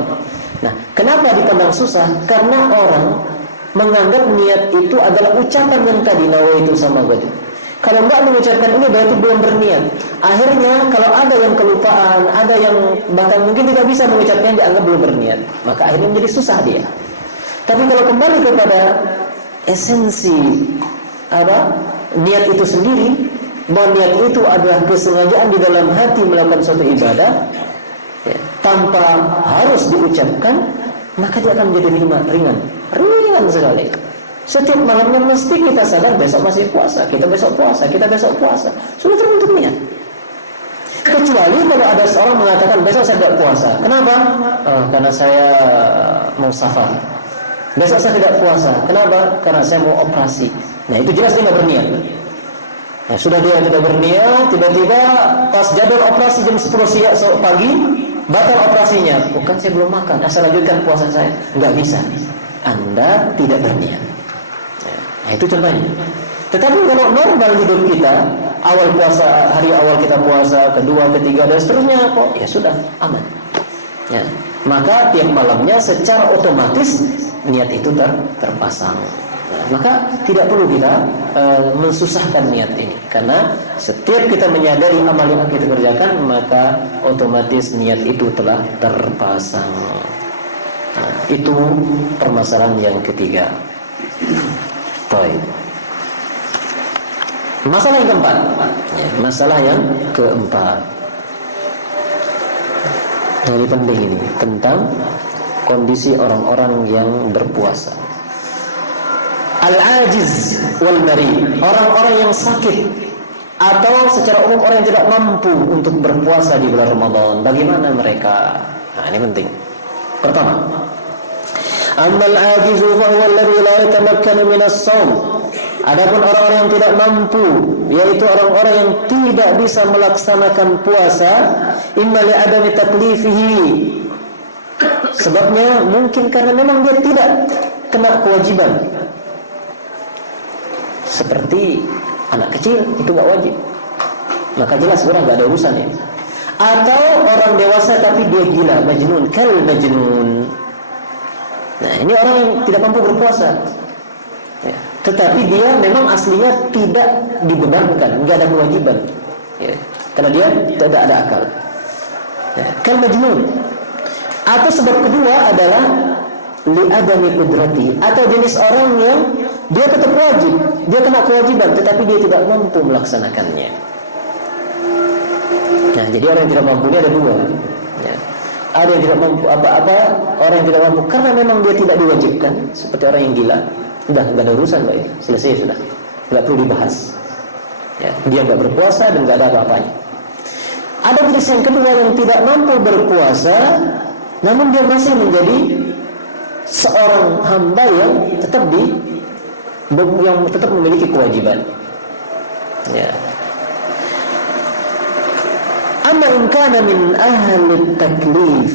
Nah, kenapa dipandang susah? Karena orang menganggap niat itu adalah ucapan yang tadi nawaitu sama ghad. Kalau enggak mengucapkan ini berarti belum berniat. Akhirnya kalau ada yang kelupaan, ada yang bahkan mungkin tidak bisa mengucapkan, dianggap belum berniat. Maka akhirnya menjadi susah dia. Tapi kalau kembali kepada esensi niat itu sendiri, bahwa niat itu adalah kesengajaan di dalam hati melakukan suatu ibadah ya, tanpa harus diucapkan, maka dia akan menjadi ringan sekali. Setiap malamnya mesti kita sadar besok masih puasa, kita besok puasa. Sudah terbentuk niat. Kecuali kalau ada seorang mengatakan besok saya tidak puasa. Kenapa? Karena saya mau safar. Besok saya tidak puasa. Kenapa? Karena saya mau operasi. Nah, itu jelas dia tidak berniat. Nah, sudah dia tidak berniat, tiba-tiba pas jadwal operasi jam 10 siang pagi, batal operasinya. Bukan, saya belum makan, asal lanjutkan puasa saya. Enggak bisa. Anda tidak berniat. Nah, itu contohnya. Tetapi kalau normal hidup kita, awal puasa, hari awal kita puasa, kedua, ketiga, dan seterusnya, kok ya sudah aman. Ya. Maka tiap malamnya secara otomatis niat itu terpasang. Nah, maka tidak perlu kita mensusahkan niat ini, karena setiap kita menyadari amal yang kita kerjakan, maka otomatis niat itu telah terpasang. Nah, itu permasalahan yang ketiga. Baik. Masalah yang keempat. Ya, masalah yang keempat. Ini penting ini, tentang kondisi orang-orang yang berpuasa. Al-ajiz wal mari, orang-orang yang sakit atau secara umum orang yang tidak mampu untuk berpuasa di bulan Ramadan. Bagaimana mereka? Nah, ini penting. Pertama, ammal ajizu fa huwa alladhi la yatamakkanu min as-shaum. Adapun orang-orang yang tidak mampu, yaitu orang-orang yang tidak bisa melaksanakan puasa, imma li adami taklifihi. Sebabnya mungkin karena memang dia tidak kena kewajiban. Seperti anak kecil itu enggak wajib. Maka jelas orang enggak ada urusannya. Atau orang dewasa tapi dia gila, majnun, kal majnun. Nah, ini orang yang tidak mampu berpuasa ya. Tetapi dia memang aslinya tidak dibebankan, enggak ada kewajiban ya. Karena dia tidak ada akal ya. Kal majnun. Atau sebab kedua adalah li adami qudrati, atau jenis orang yang dia tetap wajib, dia kena kewajiban tetapi dia tidak mampu melaksanakannya. Nah, jadi orang yang tidak mampu ini ada dua ya. Ada yang tidak mampu orang yang tidak mampu karena memang dia tidak diwajibkan, seperti orang yang gila. Sudah enggak ada urusan, baik, selesai sudah. Enggak perlu dibahas. Ya, dia enggak berpuasa dan enggak ada apa-apanya. Ada jenis yang kedua yang tidak mampu berpuasa, namun dia masih menjadi seorang hamba yang tetap memiliki kewajiban. Ya. Amma in kana min ahli taklif,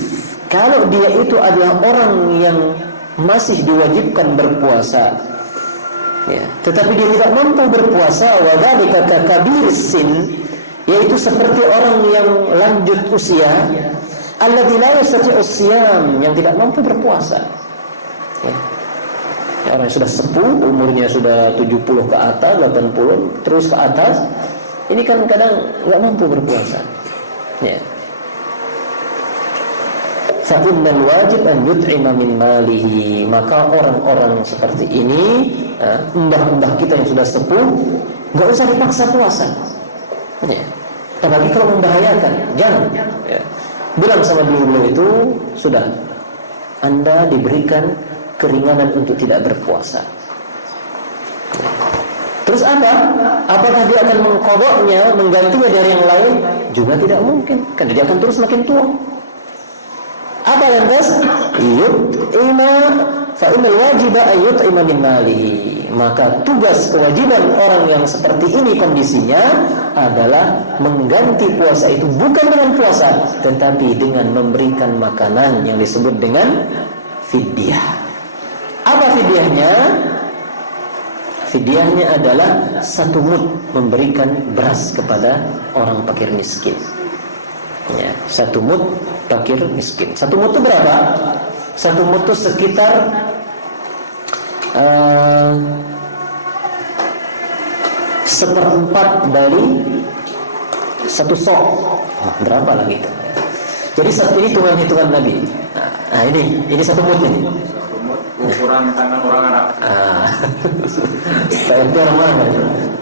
kalau dia itu adalah orang yang masih diwajibkan berpuasa, Ya, tetapi dia tidak mampu berpuasa, wadzalika kakabiris sin, yaitu seperti orang yang lanjut usia, alladzi la yastati'u siyam, yang tidak mampu berpuasa. Ya. Orang yang sudah sepuh, umurnya sudah 70 ke atas, 80 terus ke atas, ini kan kadang nggak mampu berpuasa. Ya. Fa'innal wajib an yut'ima min malihi, maka orang-orang seperti ini, mbah-mbah kita yang sudah sepuh, nggak usah dipaksa puasa. Ya. Apalagi kalau membahayakan, jangan. Ya. Bilang sama beliau itu, sudah, Anda diberikan keringanan untuk tidak berpuasa. Terus apa? Apakah dia akan mengqadanya, menggantinya dari yang lain? Juga tidak mungkin, karena dia akan terus makin tua. Apa lantas? Yut'ima, fa innal wajiba ay yut'ima min malihi. Maka tugas kewajiban orang yang seperti ini kondisinya adalah mengganti puasa itu bukan dengan puasa, tetapi dengan memberikan makanan yang disebut dengan fidyah. Apa fidyahnya? Fidyahnya adalah 1 mud, memberikan beras kepada orang fakir miskin. Ya, 1 mud fakir miskin. 1 mud itu berapa? 1 mud itu sekitar 1/4 dari 1 sok. Berapa lagi itu? Jadi ini hitungan Nabi. Nah, ini 1 mud ini. Ukuran tangan orang Arab. Itu orang mana?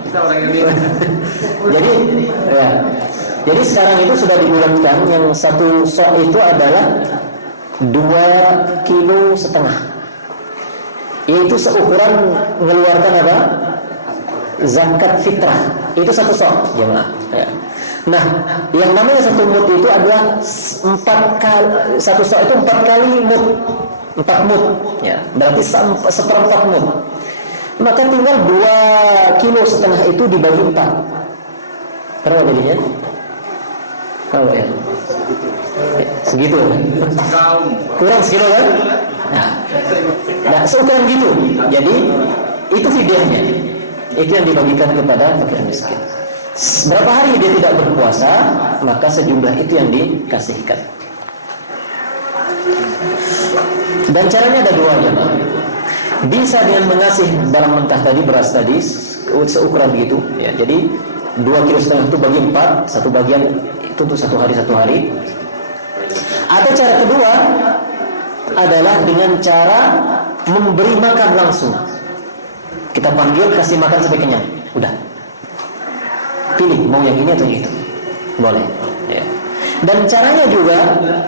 Kita orang Indonesia. Jadi sekarang itu sudah dibulatkan, yang 1 sok itu adalah 2,5 kilo. Yaitu seukuran mengeluarkan apa? Zakat fitrah. Itu 1 sok, jemaah. Ya. Nah, yang namanya 1 mud itu adalah 4 kali, 1 sok itu 4 kali mud. 4 mud, ya, berarti 1/4 mud. Maka tinggal 2,5 kilo itu dibagi 4. Berapa jadinya? Kalau ya, segitu. Kurang segitu kan? Nah, seukuran gitu. Jadi itu fidyahnya. Itu yang dibagikan kepada fakir miskin. Berapa hari dia tidak berpuasa, maka sejumlah itu yang dikasihkan. Dan caranya ada 2, jemaah. Bisa dengan mengasih barang mentah tadi, beras tadi seukuran begitu, ya. Jadi 2,5 kilo itu bagi 4, 1 bagian itu untuk 1 hari. Atau cara kedua adalah dengan cara memberi makan langsung. Kita panggil, kasih makan sampai kenyang. Udah. Pilih mau yang ini atau yang itu. Boleh. Ya. Dan caranya juga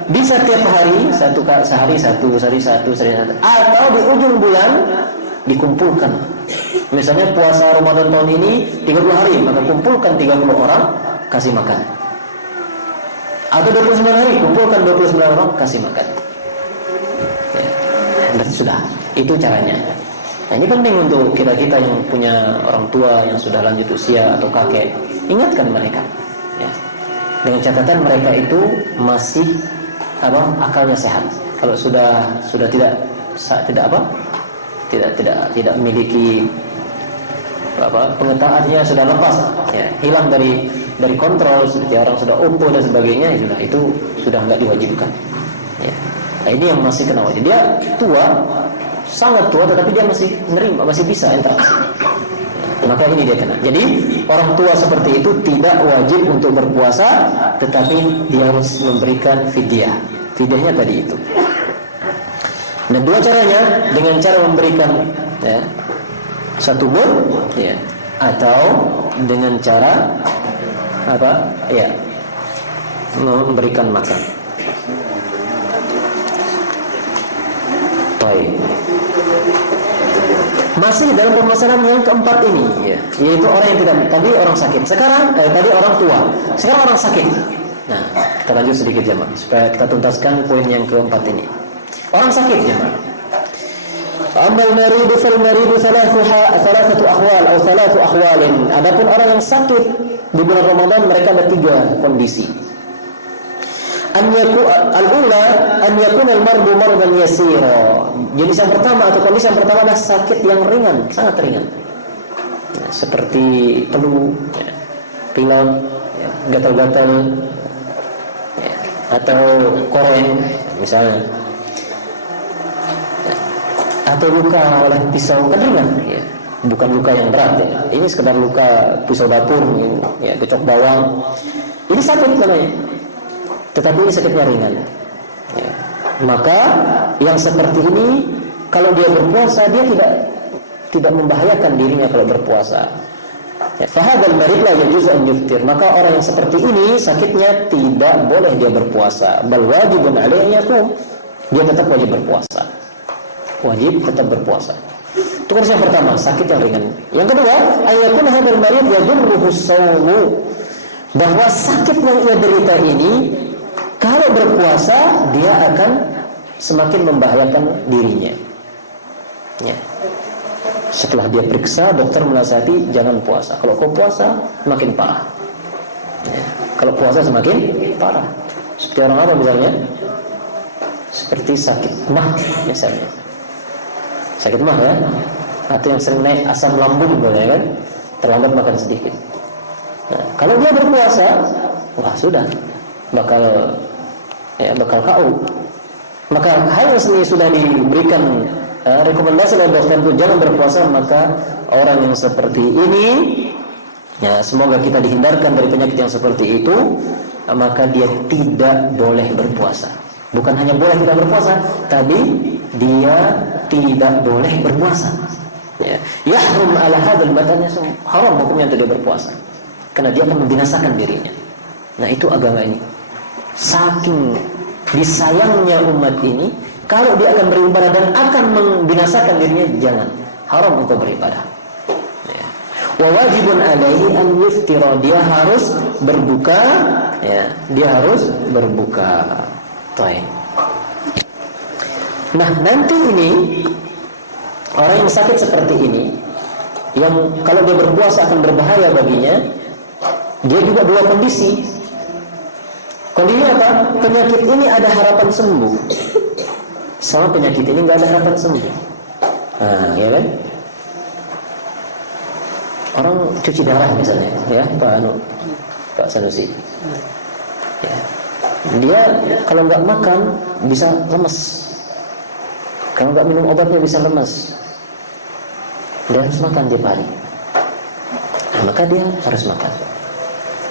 bisa tiap hari, sehari satu, atau di ujung bulan dikumpulkan. Misalnya puasa Ramadan tahun ini 30 hari, maka kumpulkan 30 orang, kasih makan. Atau 29 hari, kumpulkan 29 orang, kasih makan. Ya. Dan sudah, itu caranya. Nah, ini penting untuk kita-kita yang punya orang tua yang sudah lanjut usia atau kakek, ingatkan mereka. Ya. Dengan catatan mereka itu masih akalnya sehat. Kalau sudah tidak memiliki pengetahuannya sudah lepas, ya, hilang dari kontrol, seperti orang sudah umpuh dan sebagainya, ya sudah, itu sudah nggak diwajibkan. Ya. Nah, ini yang masih kena wajib. Dia tua, sangat tua, tetapi dia masih menerima, masih bisa interaksi. Maka ini dia kena. Jadi orang tua seperti itu tidak wajib untuk berpuasa, tetapi dia harus memberikan fidyah. Fidyahnya tadi itu. Dan 2 caranya, dengan cara memberikan, ya, 1 mud, ya, atau dengan cara ya, memberikan makan. Baik. Masih dalam permasalahan yang keempat ini, ya, yaitu orang yang tidak, tadi orang sakit, sekarang tadi orang tua, sekarang orang sakit. Nah, kita lanjut sedikit, jemaah, supaya kita tuntaskan poin yang keempat ini. Orang sakit, jemaah. Amal maridu fal maridu thalathatu ahwal atau thalathu ahwalin. Adapun orang yang sakit di bulan Ramadan, mereka ada 3 kondisi. Al-ula an yakuna al-mardu mardan yasira. Jenis yang pertama atau kondisi yang pertama adalah sakit yang ringan, sangat ringan. seperti flu, pilek, gatal-gatal, atau koreng misalnya, atau luka oleh pisau kan ringan, bukan luka yang berat ya. Ini sekedar luka pisau dapur, gecok bawang, ini sakit namanya, tetapi ini sakitnya ringan. Maka yang seperti ini kalau dia berpuasa dia tidak membahayakan dirinya kalau berpuasa. Fahadal marid la yajuzu an yuftir. Maka orang yang seperti ini sakitnya tidak boleh dia berpuasa. Bal wajibun alaihi yaqum. Dia tetap wajib berpuasa. Wajib tetap berpuasa. Itu yang pertama, sakit yang ringan. Yang kedua, ayakun hadal marid yadurruhu shaumu. Bahwa sakit yang ia derita ini kalau berpuasa dia akan semakin membahayakan dirinya. Setelah dia periksa, dokter menasihati jangan puasa. Kalau kau puasa makin parah. Kalau puasa semakin parah. Seperti orang apa misalnya? Seperti sakit mah misalnya. Sakit mah ya. Atau yang sering naik asam lambung kan? Terlambat makan sedikit. Nah, kalau dia berpuasa, wah sudah bakal KO. Maka hal yang sudah diberikan rekomendasi oleh dokter itu jangan berpuasa, maka orang yang seperti ini semoga kita dihindarkan dari penyakit yang seperti itu, maka dia tidak boleh berpuasa. Bukan hanya boleh tidak berpuasa, tapi dia tidak boleh berpuasa. Yahrum ala hadzal badannya, haram hukumnya untuk dia berpuasa. Karena dia akan membinasakan dirinya. Nah, itu agama ini. Saking disayangnya umat ini, kalau dia akan beribadah dan akan membinasakan dirinya, jangan. Haram untuk beribadah. Wa wajibun alaihi an yuftira. Dia harus berbuka, dia harus berbuka. Baik. Nah, nanti ini orang yang sakit seperti ini, yang kalau dia berpuasa akan berbahaya baginya, dia juga dua kondisi. Kondisi apa? Penyakit ini ada harapan sembuh. Sama penyakit ini nggak ada harapan sembuh. Nah, ya kan? Orang cuci darah misalnya, ya Pak Sanusi. Ya. Dia kalau nggak makan bisa lemes. Kalau nggak minum obatnya bisa lemes. Dia harus makan tiap hari. Nah, maka dia harus makan.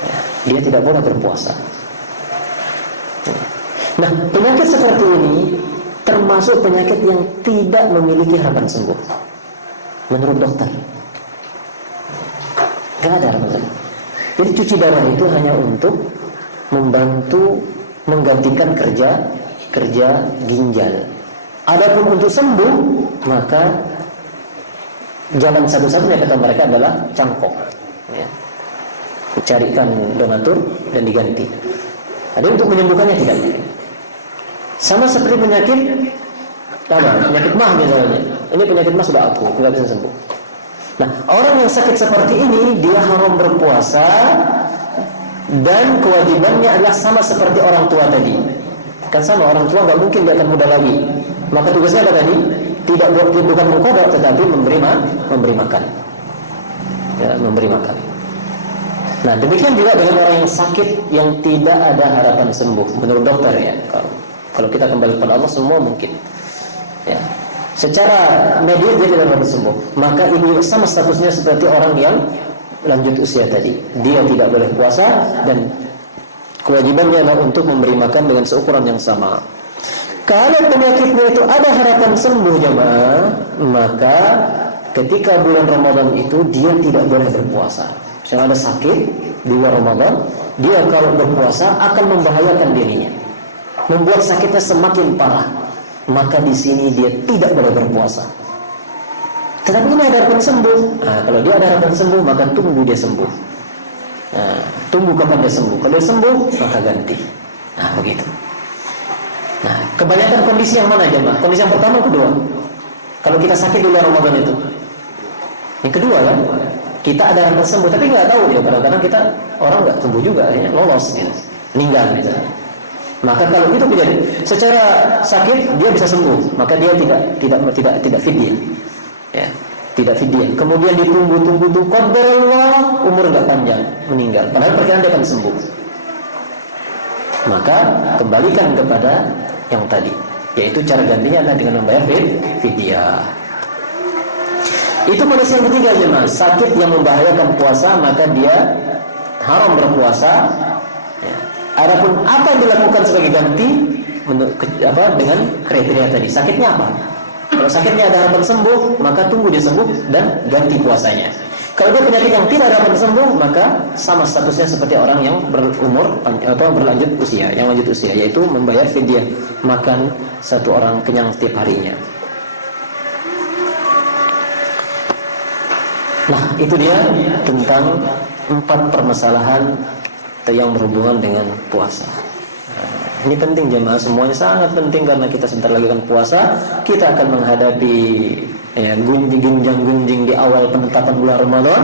Ya. Dia tidak boleh berpuasa. Nah, penyakit seperti ini termasuk penyakit yang tidak memiliki harapan sembuh menurut dokter. Gak ada harapan sembuh. Jadi cuci darah itu hanya untuk membantu menggantikan kerja ginjal. Adapun untuk sembuh, maka jalan satu-satunya kata mereka adalah cangkok. Carikan donatur dan diganti. Ada untuk menyembuhkannya tidak. Sama seperti penyakit mah misalnya. Ini penyakit mah sudah akut, nggak bisa sembuh. Nah, orang yang sakit seperti ini dia haram berpuasa dan kewajibannya adalah sama seperti orang tua tadi. Kan sama, orang tua nggak mungkin dia akan muda lagi. Maka tugasnya apa tadi? Tidak bukan mengqada tetapi memberi makan. Ya, memberi makan. Nah, demikian juga dengan orang yang sakit yang tidak ada harapan sembuh menurut dokter ya. Kalau kita kembali kepada Allah semua mungkin. Ya. Secara medis dia tidak dapat sembuh. Maka ini sama statusnya seperti orang yang lanjut usia tadi. Dia tidak boleh puasa dan kewajibannya adalah untuk memberi makan dengan seukuran yang sama. Kalau penyakitnya itu ada harapan sembuh jemaah, maka ketika bulan Ramadan itu dia tidak boleh berpuasa. Misalnya ada sakit di luar Ramadan, dia kalau berpuasa akan membahayakan dirinya, membuat sakitnya semakin parah. Maka di sini dia tidak boleh berpuasa. Tetapi ini ada harapan sembuh. Nah, kalau dia ada harapan sembuh, maka tunggu dia sembuh. Nah, tunggu kapan dia sembuh. Kalau dia sembuh, maka ganti. Nah, begitu. Nah, kebanyakan kondisi yang mana jemaah? Kondisi yang pertama, kedua. Kalau kita sakit di luar Ramadan itu, yang kedua kan, kita ada harapan sembuh, tapi nggak tahu ya. Kadang-kadang kita orang nggak sembuh juga, ya, lolos, ya, meninggal misalnya. Maka kalau itu kejadian, secara sakit dia bisa sembuh, maka dia tidak fidyah. Ya. tidak fidyah. Kemudian ditunggu qadarullah umur nggak panjang, meninggal. Padahal perkiraan dia akan sembuh. Maka kembalikan kepada yang tadi, yaitu cara gantinya adalah dengan membayar fidyah. Itu kondisi yang ketiga jemaah, sakit yang membahayakan puasa maka dia haram berpuasa. Ya. Adapun apa yang dilakukan sebagai ganti dengan kriteria tadi, sakitnya apa? Kalau sakitnya ada harapan sembuh, maka tunggu dia sembuh dan ganti puasanya. Kalau dia penyakit yang tidak ada harapan sembuh, maka sama statusnya seperti orang yang berumur atau berlanjut usia, yaitu membayar fidyah, makan satu orang kenyang setiap harinya. Nah, itu dia tentang 4 permasalahan yang berhubungan dengan puasa. Ini penting jemaah, semuanya sangat penting karena kita sebentar lagi akan puasa. Kita akan menghadapi gunjing di awal penetapan bulan Ramadan.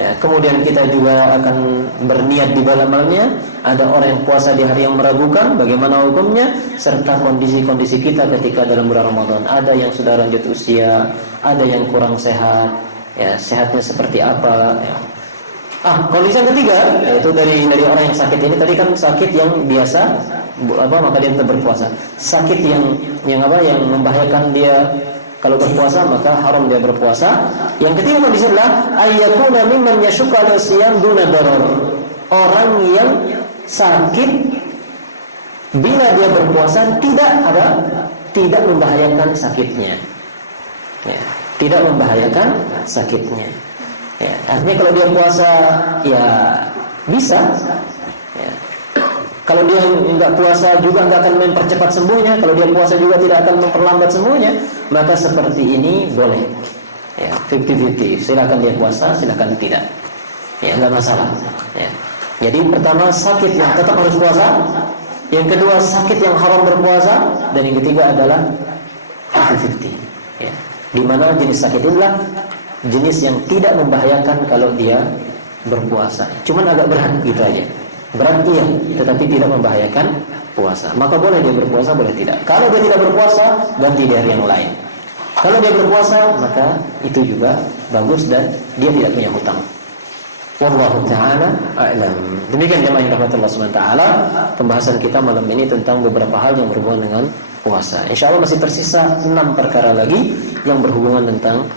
Ya, kemudian kita juga akan berniat di malamnya. Ada orang yang puasa di hari yang meragukan, bagaimana hukumnya, serta kondisi-kondisi kita ketika dalam bulan Ramadan. Ada yang sudah lanjut usia, ada yang kurang sehat. Ya, sehatnya seperti apa? Ya. Kondisi yang ketiga yaitu dari orang yang sakit ini tadi kan sakit yang biasa maka dia tetap berpuasa. Sakit yang membahayakan dia kalau berpuasa maka haram dia berpuasa. Yang ketiga kondisi adalah ayyakuna mimman yashqa al-siyam duna darar. Orang yang sakit bila dia berpuasa tidak membahayakan sakitnya. Ya, tidak membahayakan sakitnya. Ya, artinya kalau dia puasa ya bisa. Ya. Kalau dia nggak puasa juga nggak akan mempercepat sembuhnya. Kalau dia puasa juga tidak akan memperlambat sembuhnya. Maka seperti ini boleh. Ya, 50-50. Silakan dia puasa, silakan tidak. Ya, nggak masalah. Ya. Jadi pertama sakit yang tetap harus puasa. Yang kedua sakit yang haram berpuasa. Dan yang ketiga adalah 50-50. Ya. Di mana jenis sakit inilah jenis yang tidak membahayakan kalau dia berpuasa. Cuman agak berat gitu aja. Berat iya, tetapi tidak membahayakan puasa. Maka boleh dia berpuasa, boleh tidak. Kalau dia tidak berpuasa, ganti di hari yang lain. Kalau dia berpuasa, maka itu juga bagus dan dia tidak punya hutang. Wallahu ta'ala a'lam. Demikian jemaah yang rahmatullah subhanahu wa ta'ala, pembahasan kita malam ini tentang beberapa hal yang berhubungan dengan puasa. Insyaallah masih tersisa 6 perkara lagi yang berhubungan tentang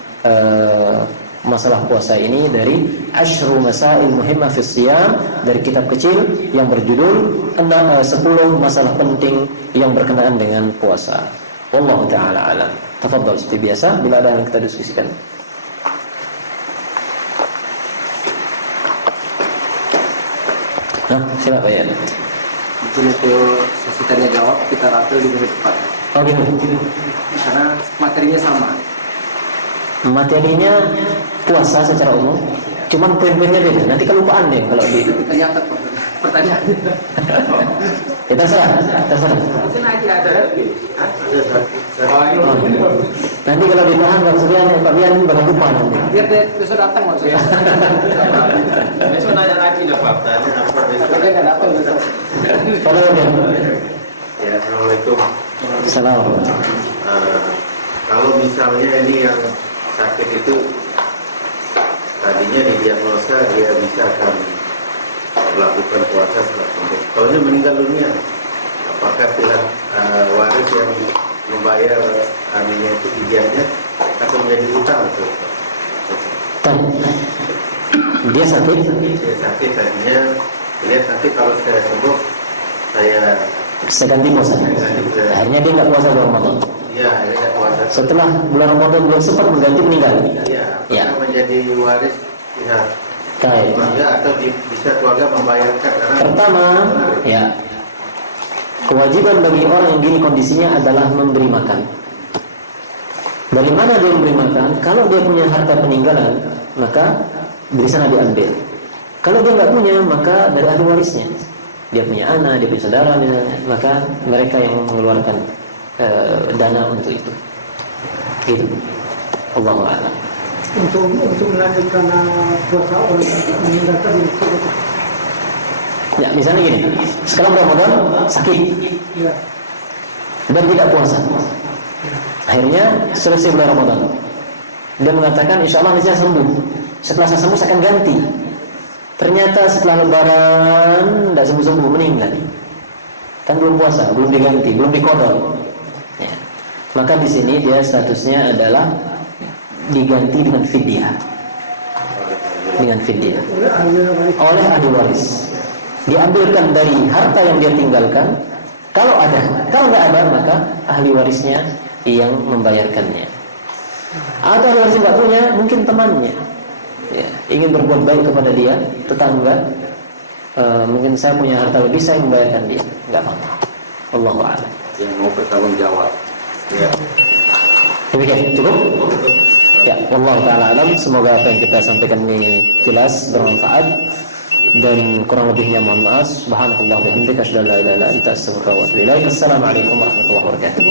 masalah puasa ini dari Ashru Masail Muhimmah fi Shiyam, dari kitab kecil yang berjudul 10 masalah penting yang berkenaan dengan puasa. Wallahu ta'ala alam. Tafadhal seperti biasa bila ada yang kita diskusikan. Silakan ya. Mungkin itu sesi tanya jawab kita ratil di menit depan. Oh gitu. Karena materinya sama. Materinya puasa secara umum, cuman poin-poinnya beda. Nanti kelupaan deh kalau di. Kita nyatet pertanyaan. Ya, terserah. Mungkin lagi ada lagi. Nanti kalau ditahan Pak Bian bakal lupa nanti. Biar dia besok datang maksudnya. Besok nanya lagi dong Pak. Dia nggak datang besok. Kalau udah. Ya, assalamualaikum. Assalamualaikum. Kalau misalnya ini yang sakit itu tadinya didiagnosa dia bisa akan melakukan puasa setelah sembuh. Kalau dia meninggal dunia, apakah pihak waris yang membayar anunya itu fidyahnya akan menjadi hutang atau Dia sakit? Dia sakit tadinya, dia sakit kalau saya sembuh saya ganti puasa. Akhirnya dia nggak puasa bulan Ramadan. Iya, akhirnya puasa. Setelah bulan Ramadan belum sempat mengganti meninggal. Iya, Ya. menjadi waris pihak Baik. keluarga atau bisa keluarga membayarkan karena Pertama, ya, kewajiban bagi orang yang gini kondisinya adalah memberi makan. Dari mana dia memberi makan? Kalau dia punya harta peninggalan, maka dari sana diambil. Kalau dia nggak punya, maka dari ahli warisnya. Dia punya anak, dia punya saudara misalnya, maka mereka yang mengeluarkan dana untuk itu. Gitu. Allahu a'lam. Untuk melanjutkan puasa orang meninggal tadi. Ya, misalnya gini, sekarang Ramadan sakit Ya. dan tidak puasa. Akhirnya selesai bulan Ramadan. Dia mengatakan insya Allah nanti saya sembuh. Setelah saya sembuh saya akan ganti. Ternyata setelah lebaran tidak sembuh-sembuh, meninggal. Kan belum puasa, belum diganti, belum dikodok. Ya. Maka di sini dia statusnya adalah diganti dengan fidyah. Dengan fidyah oleh ahli waris. Diambilkan dari harta yang dia tinggalkan. Kalau ada, kalau nggak ada maka ahli warisnya yang membayarkannya. Atau ahli warisnya nggak punya, mungkin temannya. Ya, ingin berbuat baik kepada dia, tetangga. Mungkin saya punya harta lebih, saya membayarkan dia, nggak apa-apa. Allahu a'lam. Yang mau bertanggung jawab. Ya. Demikian cukup. Ya, wallahu taala alam. Semoga apa yang kita sampaikan ini jelas, bermanfaat, dan kurang lebihnya mohon maaf. Subhanallah wa bihamdika asyhadu an la ilaha illa anta astaghfiruka wa atubu ilaik. Assalamualaikum warahmatullahi wabarakatuh.